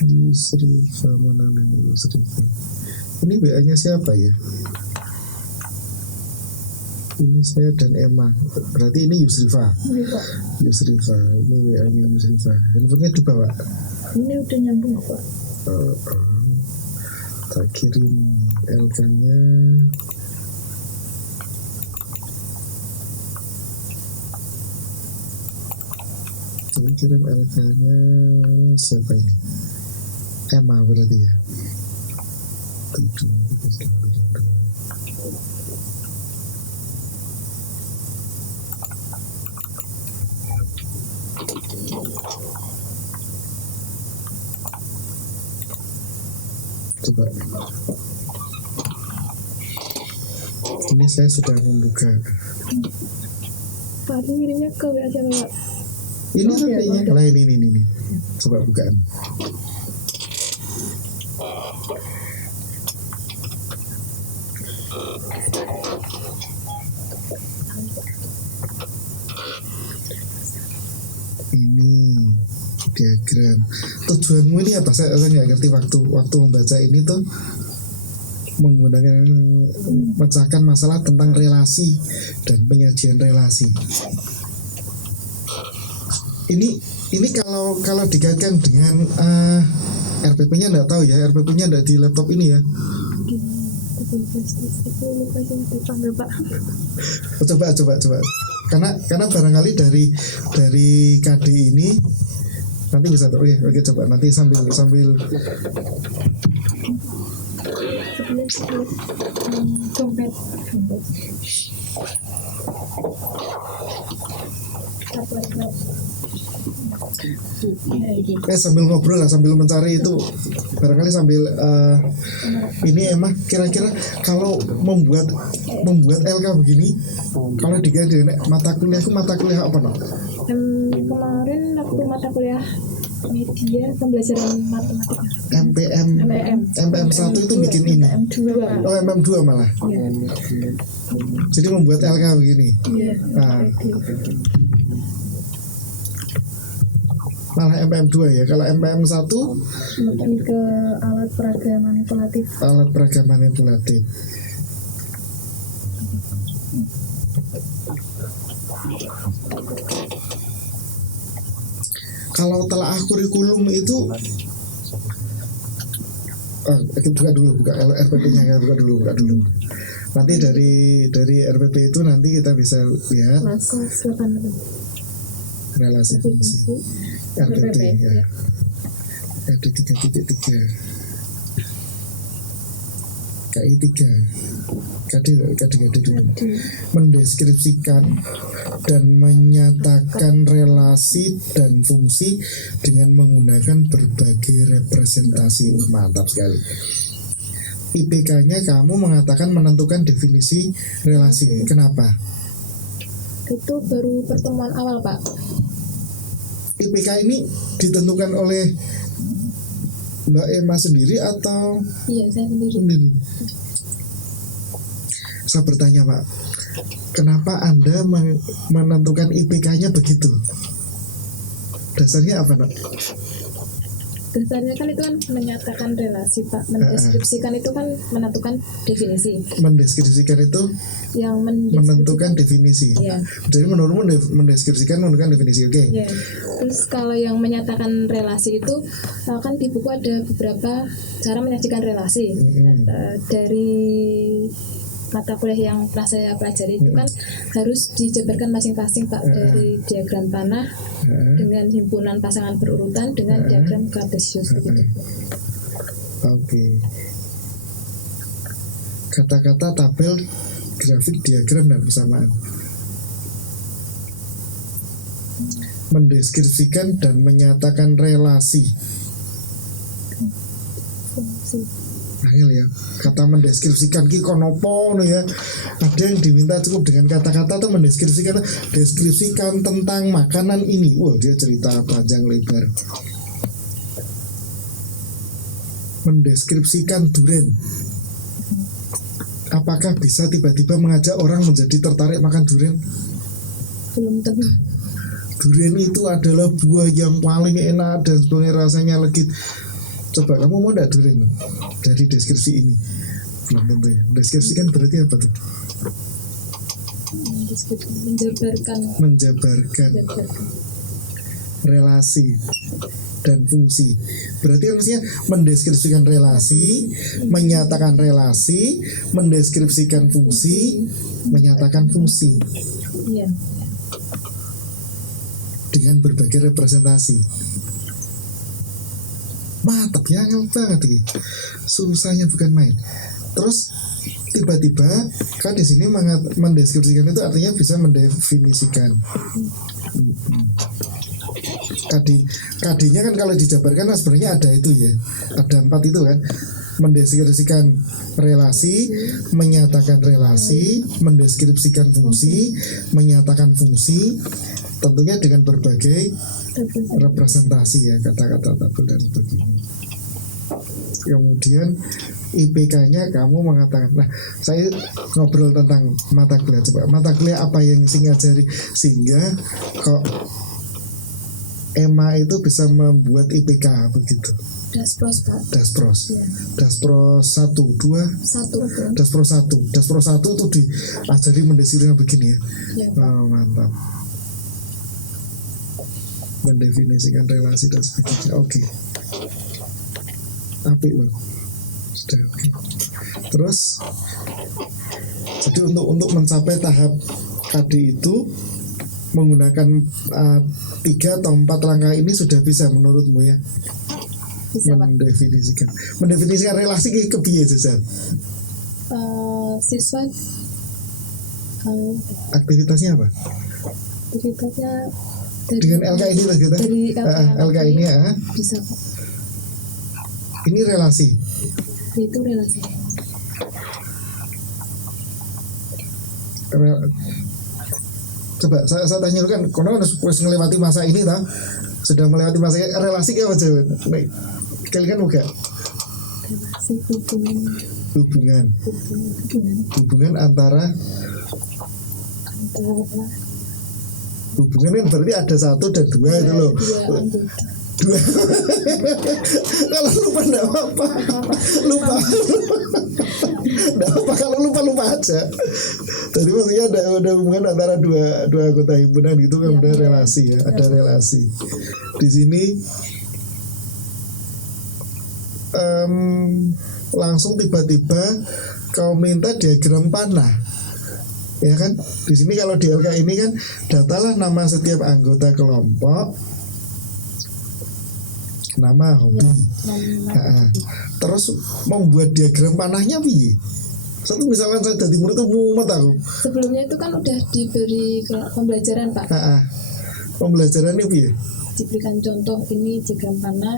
Yusrifa, mana nih Yusrifa? Ini WA-nya siapa ya? Ini saya dan Emma. Berarti ini Yusrifa. Yusrifa. Ini WA-nya Yusrifa. Handphonenya dibawa. Ini udah nyambung Pak. Tak kirim LK-nya. Ini kirim LK-nya siapa ini? Emma berarti ya. Coba. Ini saya sudah membuka. Pak, ini ngirimnya ke WA siapa Pak? Ini kayaknya lain ini. Coba bukaan. Ini diagram. Tujuanmu ini apa? Saya nggak ngerti waktu membaca ini tuh menggunakan memecahkan masalah tentang relasi dan penyajian relasi. Ini kalau dikaitkan dengan RPP-nya nggak tahu ya, RPP-nya nggak di laptop ini ya. Coba. Karena barangkali dari KD ini nanti bisa tahu ya. Oke, coba nanti sambil Dompet. sambil ngobrol lah, sambil mencari itu barangkali sambil ini emang kira-kira kalau membuat LK begini, kalau diganti mata kuliah apa no? Kemarin waktu mata kuliah media pembelajaran matematika MPM 1 itu bikin ini. Oh MM 2 malah. Jadi membuat LK begini. Malah MPM 2 ya. Kalau MPM 1 lebih ke alat peraga manipulatif. Kalau telaah kurikulum itu buka RPP-nya buka dulu. Nanti dari RPP itu nanti kita bisa lihat relasi fungsi RPP ya. Ada 3.3 KI 3 KD dulu. Mendeskripsikan dan menyatakan relasi dan fungsi dengan menggunakan berbagai representasi. Mantap sekali. IPK-nya kamu mengatakan menentukan definisi relasi. Kenapa? itu baru pertemuan awal Pak. IPK ini ditentukan oleh Mbak Emma sendiri atau? Iya, saya sendiri. Saya bertanya Pak, kenapa Anda menentukan IPK-nya begitu? Dasarnya apa Pak? Dasarnya kan itu kan menyatakan relasi Pak. Mendeskripsikan itu kan menentukan definisi. Mendeskripsikan itu yang menentukan definisi. Ya. Jadi menurutmu mendeskripsikan menentukan definisi, oke? Ya. Terus kalau yang menyatakan relasi itu kan di buku ada beberapa cara menyajikan relasi. Dari mata kuliah yang pernah saya pelajari itu kan harus dijabarkan masing-masing Pak, dari diagram panah dengan himpunan pasangan berurutan dengan diagram kartesius begitu. Oke. kata-kata, tabel, grafik, diagram, dan persamaan. Mendeskripsikan dan menyatakan relasi. Angel ya, kata mendeskripsikan ki konopo ya. Ada yang diminta cukup dengan kata-kata atau deskripsikan tentang makanan ini. Wah, dia cerita panjang lebar. Mendeskripsikan durian. Apakah bisa tiba-tiba mengajak orang menjadi tertarik makan durian? Belum tentu. Durian itu adalah buah yang paling enak dan sebenarnya rasanya legit. Coba kamu mau enggak durian dari deskripsi ini? Belum tentu ya. Deskripsikan berarti apa tuh? Menjabarkan relasi dan fungsi. Berarti kan maksudnya mendeskripsikan relasi, menyatakan relasi, mendeskripsikan fungsi, menyatakan fungsi. Iya. Dengan berbagai representasi. Mantap ya, angel banget ini. Susahnya bukan main. Terus tiba-tiba kan di sini mendeskripsikan itu artinya bisa mendefinisikan. KD-nya kan kalau dijabarkan sebenarnya ada itu ya. Ada 4 itu kan. Mendeskripsikan relasi, menyatakan relasi, mendeskripsikan fungsi, menyatakan fungsi, tentunya dengan berbagai representasi ya, kata-kata, tabel, dan sebagainya. Kemudian IPK-nya kamu mengatakan, nah saya ngobrol tentang mata kuliah. Coba mata kuliah apa yang ngajari sehingga kok EMA itu bisa membuat IPK begitu? Daspros Pak. Daspros. Ya. Daspros 1, 2, 1. Daspros 1. Daspros 1 itu diajari mendeskripsikan begini ya. Ya, Pak. Oh, mantap. Mendefinisikan relasi dan sebagainya. Oke. Apik loh. Sudah oke. Terus jadi untuk mencapai tahap KD itu menggunakan 3 atau 4 langkah ini sudah bisa menurutmu ya? Bisa, Pak. Mendefinisikan relasi ke piye Jajan? Siswa Aktivitasnya apa? aktivitasnya Dengan LK ini lah kita. Dari LK ini ya. Bisa Pak. Ini relasi. Itu relasi. Coba saya tanya dulu kan, kono kan harus melewati masa ini tak? Sudah melewati masa relasi apa Jawa? Baik, kalian kan buka Relasi hubungan antara hubungan kan berarti ada 1 dan 2 itu loh. Dua. Kalau lupa enggak apa-apa. Lupa. Enggak apa kalau lupa aja. Jadi maksudnya ada hubungan antara dua anggota himpunan gitu kan, ada relasi ya, ada relasi. Di sini langsung tiba-tiba kau minta diagram panah. Ya kan? Di sini kalau di LK ini kan datalah nama setiap anggota kelompok, nama hobi. Nah, terus membuat diagram panahnya piye? Satu misalkan saya dari murid itu mumet aku. Sebelumnya itu kan udah diberi pembelajaran Pak. Pembelajaran ini piye? Diberikan contoh ini diagram panah,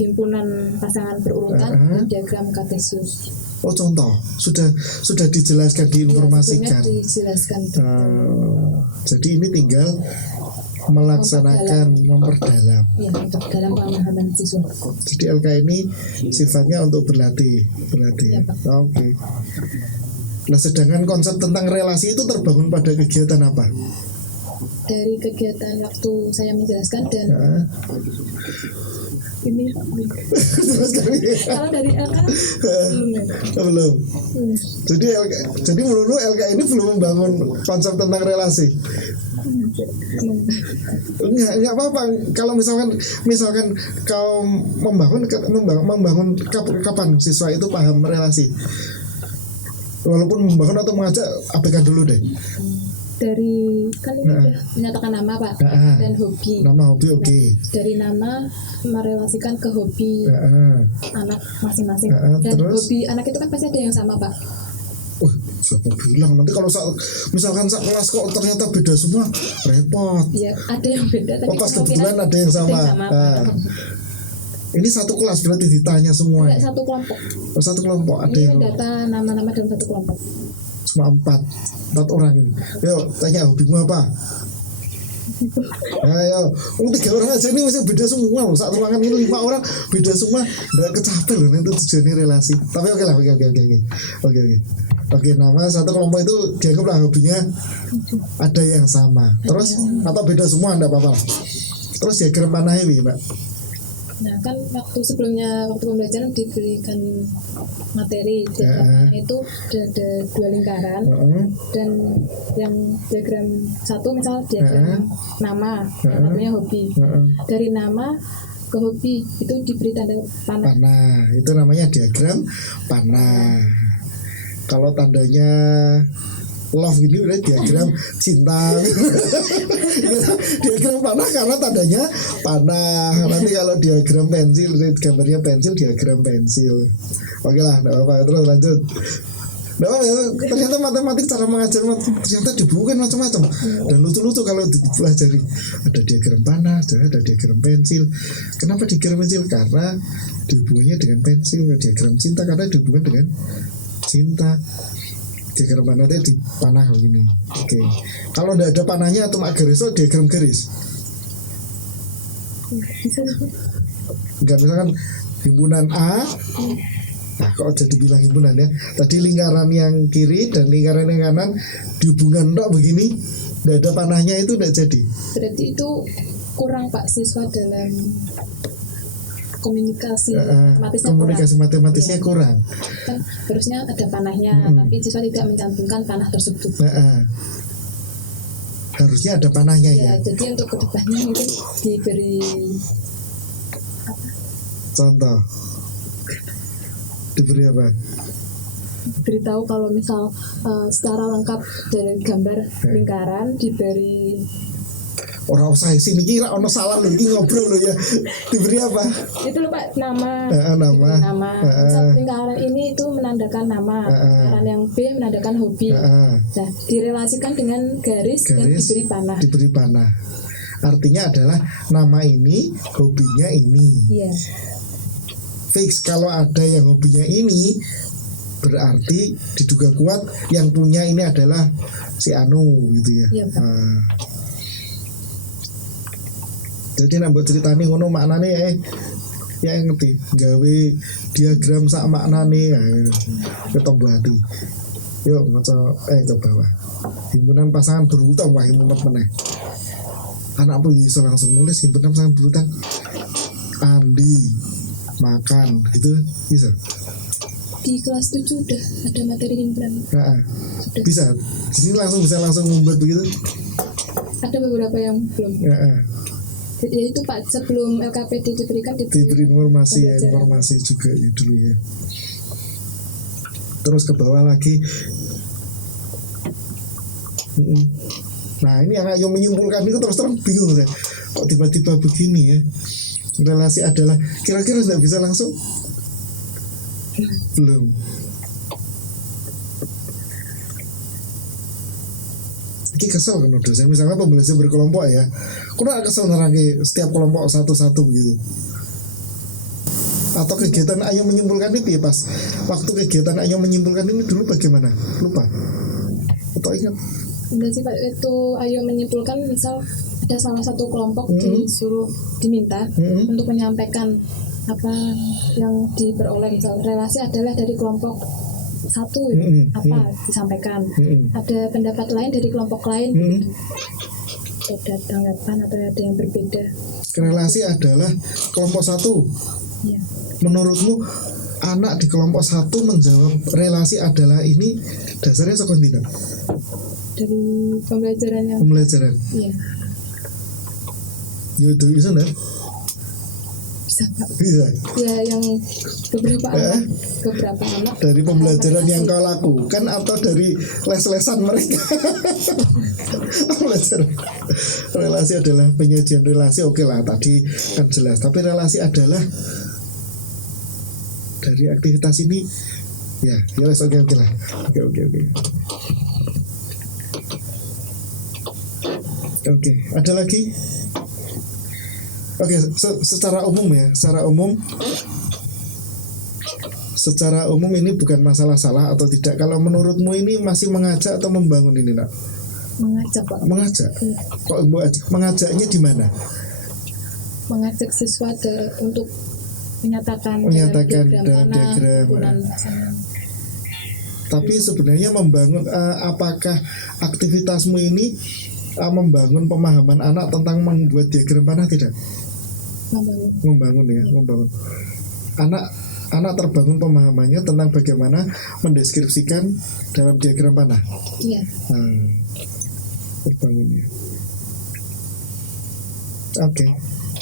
himpunan pasangan berurutan, dan diagram kartesius. Oh contoh sudah dijelaskan, diinformasikan. Ya, dijelaskan. Jadi ini tinggal melaksanakan, memperdalam. Ya, dalam pemahaman siswa. Jadi LK ini sifatnya untuk berlatih. Ya, Pak. Oke. Nah, sedangkan konsep tentang relasi itu terbangun pada kegiatan apa? Dari kegiatan waktu saya menjelaskan dan ini kalau dari LK belum. Jadi menurut LK ini belum membangun konsep tentang relasi. Enggak apa-apa kalau misalkan kau membangun kapan siswa itu paham relasi. Walaupun membangun atau mengajak, abaikan dulu deh. dari kan ini udah menyatakan nama Pak dan hobi. Nama hobi oke. Dari nama merelasikan ke hobi anak masing-masing. Dan Terus? hobi anak itu kan pasti ada yang sama Pak. Siapa bilang nanti kalau misalkan sak kelas kok ternyata beda semua, repot. Ya ada yang beda. Tapi Pas kemungkinan kebetulan ada yang sama. Pak. Ini satu kelas berarti ditanya semua. Enggak, satu kelompok. Satu kelompok ada Ini yang data nama-nama dalam satu kelompok. cuma empat orang. Yuk tanya hobimu apa? Ayo, 3 orang aja ini masih beda semua loh. Saat ruangan ini 5 orang beda semua, nggak kecapek loh. Itu tujuannya relasi. Tapi oke lah, oke. Nama satu kelompok itu dianggaplah hobinya ada yang sama. Terus atau beda semua nggak apa-apa. Terus diagram panah ini, Mbak. Nah kan waktu sebelumnya waktu pembelajaran diberikan materi diagram itu ada 2 lingkaran dan yang diagram satu misal diagram nama yang namanya hobi. Dari nama ke hobi itu diberi tanda panah. Panah itu namanya diagram panah. Kalau tandanya love ini udah diagram cinta. Diagram panah karena tandanya panah. Nanti kalau diagram pensil, gambarnya pensil, diagram pensil. Oke lah, nggak apa-apa. Terus lanjut. Nggak apa-apa. Ternyata matematik cara mengajar ternyata di buku kan macam-macam. Dan lucu-lucu kalau dipelajari. Ada diagram panah, ada diagram pensil. Kenapa diagram pensil? Karena dihubungannya dengan pensil. Diagram cinta karena dihubungkan dengan cinta. Diagram panah itu di panah begini. Oke. Kalau tidak ada panahnya atau garis itu diagram garis. Enggak, misalkan himpunan A. Nah, kok jadi bilang himpunan ya? Tadi lingkaran yang kiri dan lingkaran yang kanan dihubungkan tok begini. Tidak ada panahnya itu tidak jadi. Berarti itu kurang Pak siswa dalam komunikasi matematisnya kurang. Kan harusnya ada panahnya, tapi siswa tidak mencantumkan panah tersebut. Harusnya ada panahnya ya. Jadi untuk kedepannya mungkin diberi contoh. Diberi apa? Beritahu kalau misal secara lengkap dari gambar lingkaran diberi. Orang usah sini kira ono salah loh, ini ngobrol loh ya. Diberi apa? Itu loh Pak, nama. Nama. Misal lingkaran ini itu menandakan nama, lingkaran yang B menandakan hobi. Nah, direlasikan dengan garis dan diberi panah. Diberi panah. Artinya adalah nama ini, hobinya ini. Iya. Fix kalau ada yang hobinya ini, berarti diduga kuat yang punya ini adalah si Anu gitu ya. Iya, Pak. Jadi nambah ceritanya ngono maknanya ya ngerti gawe diagram sak maknane ya ketemu hati. Yuk maca ke bawah. Himpunan pasangan berhutang wah himpunan meneh. Anak pun bisa langsung nulis himpunan pasangan berhutang. Andi makan itu bisa. Di kelas 7 udah ada materi himpunan. Bisa. Di sini bisa langsung membuat begitu. Ada beberapa yang belum. Ya itu Pak, sebelum LKPD diberikan diberi informasi juga ya dulu ya. Terus ke bawah lagi. Nah ini yang menyimpulkan itu terus terang bingung saya. Kok tiba-tiba begini ya? Relasi adalah kira-kira tidak bisa langsung? Belum. Ini kesel kan dosen, misalnya pembelajaran berkelompok ya, kurang kesel nerangi setiap kelompok satu-satu gitu. Atau kegiatan ayo menyimpulkan itu ya pas waktu kegiatan ayo menyimpulkan ini dulu bagaimana? Lupa. Atau ingat? Enggak sih Pak, itu ayo menyimpulkan misal ada salah satu kelompok disuruh diminta untuk menyampaikan apa yang diperoleh, misal relasi adalah dari kelompok satu apa disampaikan, ada pendapat lain dari kelompok lain, ada tanggapan atau ada yang berbeda. Relasi adalah kelompok satu. Ya. Menurutmu anak di kelompok satu menjawab relasi adalah ini dasarnya sekolah tidak? Dari pembelajaran yang pembelajaran. Iya. Itu nih. bisa Pak. Bisa. Ya yang beberapa anak Dari pembelajaran yang kau lakukan atau dari les-lesan mereka? Pembelajaran relasi adalah penyajian relasi, oke lah tadi kan jelas. Tapi relasi adalah dari aktivitas ini, ya wes, oke lah, oke. Oke, ada lagi? Oke, secara umum ini bukan masalah salah atau tidak. Kalau menurutmu ini masih mengajak atau membangun ini, nak? mengajak Pak. Mengajak. Kok mengajaknya di mana? Mengajak siswa untuk menyatakan dalam diagram. Tapi sebenarnya membangun, apakah aktivitasmu ini membangun pemahaman anak tentang membuat diagram panah tidak? Membangun. Anak terbangun pemahamannya tentang bagaimana mendeskripsikan dalam diagram panah. Iya. Terbangun ya. Oke.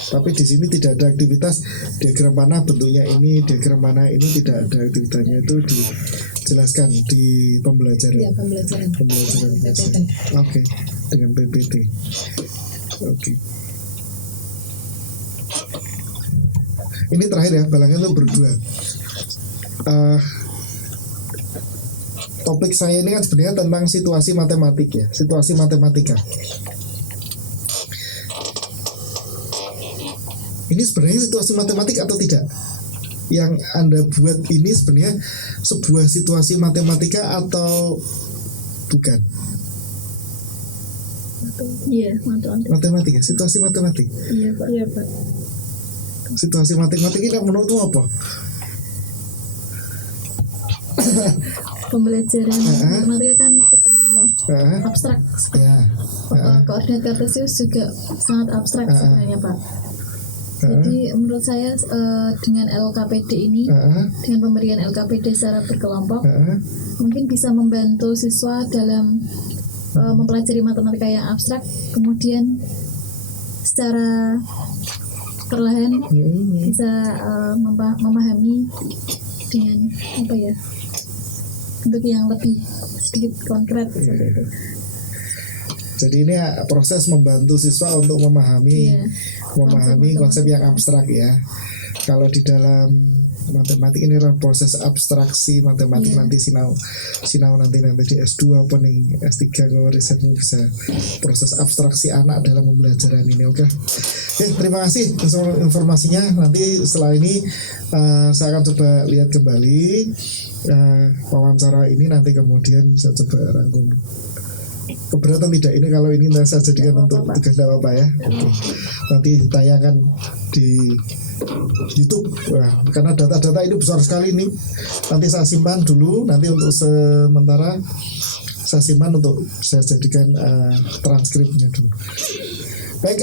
Tapi di sini tidak ada aktivitas diagram panah bentuknya ini, diagram panah ini, tidak ada aktivitasnya, itu dijelaskan di pembelajaran. Iya, pembelajaran. Oke, dengan PPT. Oke. Ini terakhir ya, balangnya itu berdua. Topik saya ini kan sebenarnya tentang situasi matematik ya, situasi matematika. Ini sebenarnya situasi matematik atau tidak? Yang Anda buat ini sebenarnya sebuah situasi matematika atau bukan? Iya, matematika, situasi matematik. Iya Pak. Situasi matematik ini menurutmu apa? Pembelajaran matematika kan terkenal abstrak. Ya. Koordinat kartesius juga sangat abstrak sebenarnya Pak. Jadi menurut saya dengan LKPD ini, dengan pemberian LKPD secara berkelompok, mungkin bisa membantu siswa dalam mempelajari matematika yang abstrak, kemudian secara perlahan bisa memahami dengan bentuk yang lebih sedikit konkret seperti itu. Jadi ini proses membantu siswa untuk memahami konsep yang abstrak ya. Kalau di dalam matematik ini adalah proses abstraksi matematik. Nanti sinau nanti di S2 apa nih S3 kalau risetmu bisa proses abstraksi anak dalam pembelajaran ini. Oke. Terima kasih informasinya. Nanti setelah ini saya akan coba lihat kembali wawancara ini, nanti kemudian saya coba rangkum. Keberatan tidak ini kalau ini saya jadikan untuk tugas apa ya? Nanti ditayangkan di YouTube. Karena data-data ini besar sekali ini. Nanti saya simpan dulu. Nanti untuk sementara saya simpan untuk saya jadikan transkripnya dulu. Baik,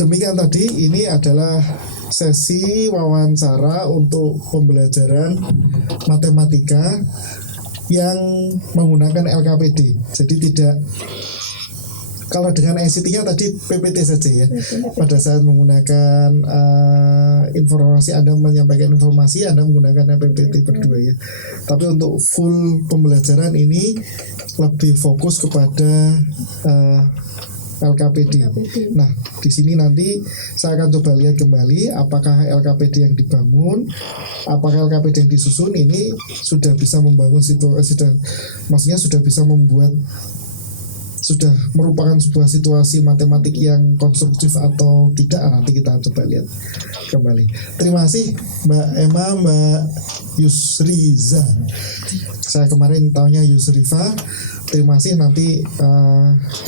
demikian tadi. Ini adalah sesi wawancara untuk pembelajaran matematika yang menggunakan LKPD. Jadi tidak, kalau dengan ICT-nya tadi PPT saja ya. Pada saat menggunakan informasi, Anda menyampaikan informasi, Anda menggunakan PPT berdua ya. Tapi untuk full pembelajaran ini lebih fokus kepada LKPD. Nah, di sini nanti saya akan coba lihat kembali apakah LKPD yang dibangun, apakah LKPD yang disusun ini sudah bisa membangun maksudnya sudah bisa membuat, sudah merupakan sebuah situasi matematik yang konstruktif atau tidak. Nanti kita coba lihat kembali. Terima kasih Mbak Emma, Mbak Yusriza. Saya kemarin taunya Yusrifa. Terima kasih, nanti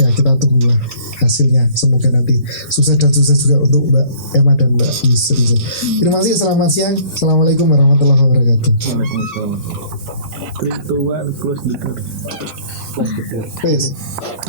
ya kita tunggu hasilnya. Semoga nanti sukses dan sukses juga untuk Mbak Emma dan Mbak Yusriza. Terima kasih, selamat siang. Assalamualaikum warahmatullahi wabarakatuh. Waalaikumsalam. Close the door. Please.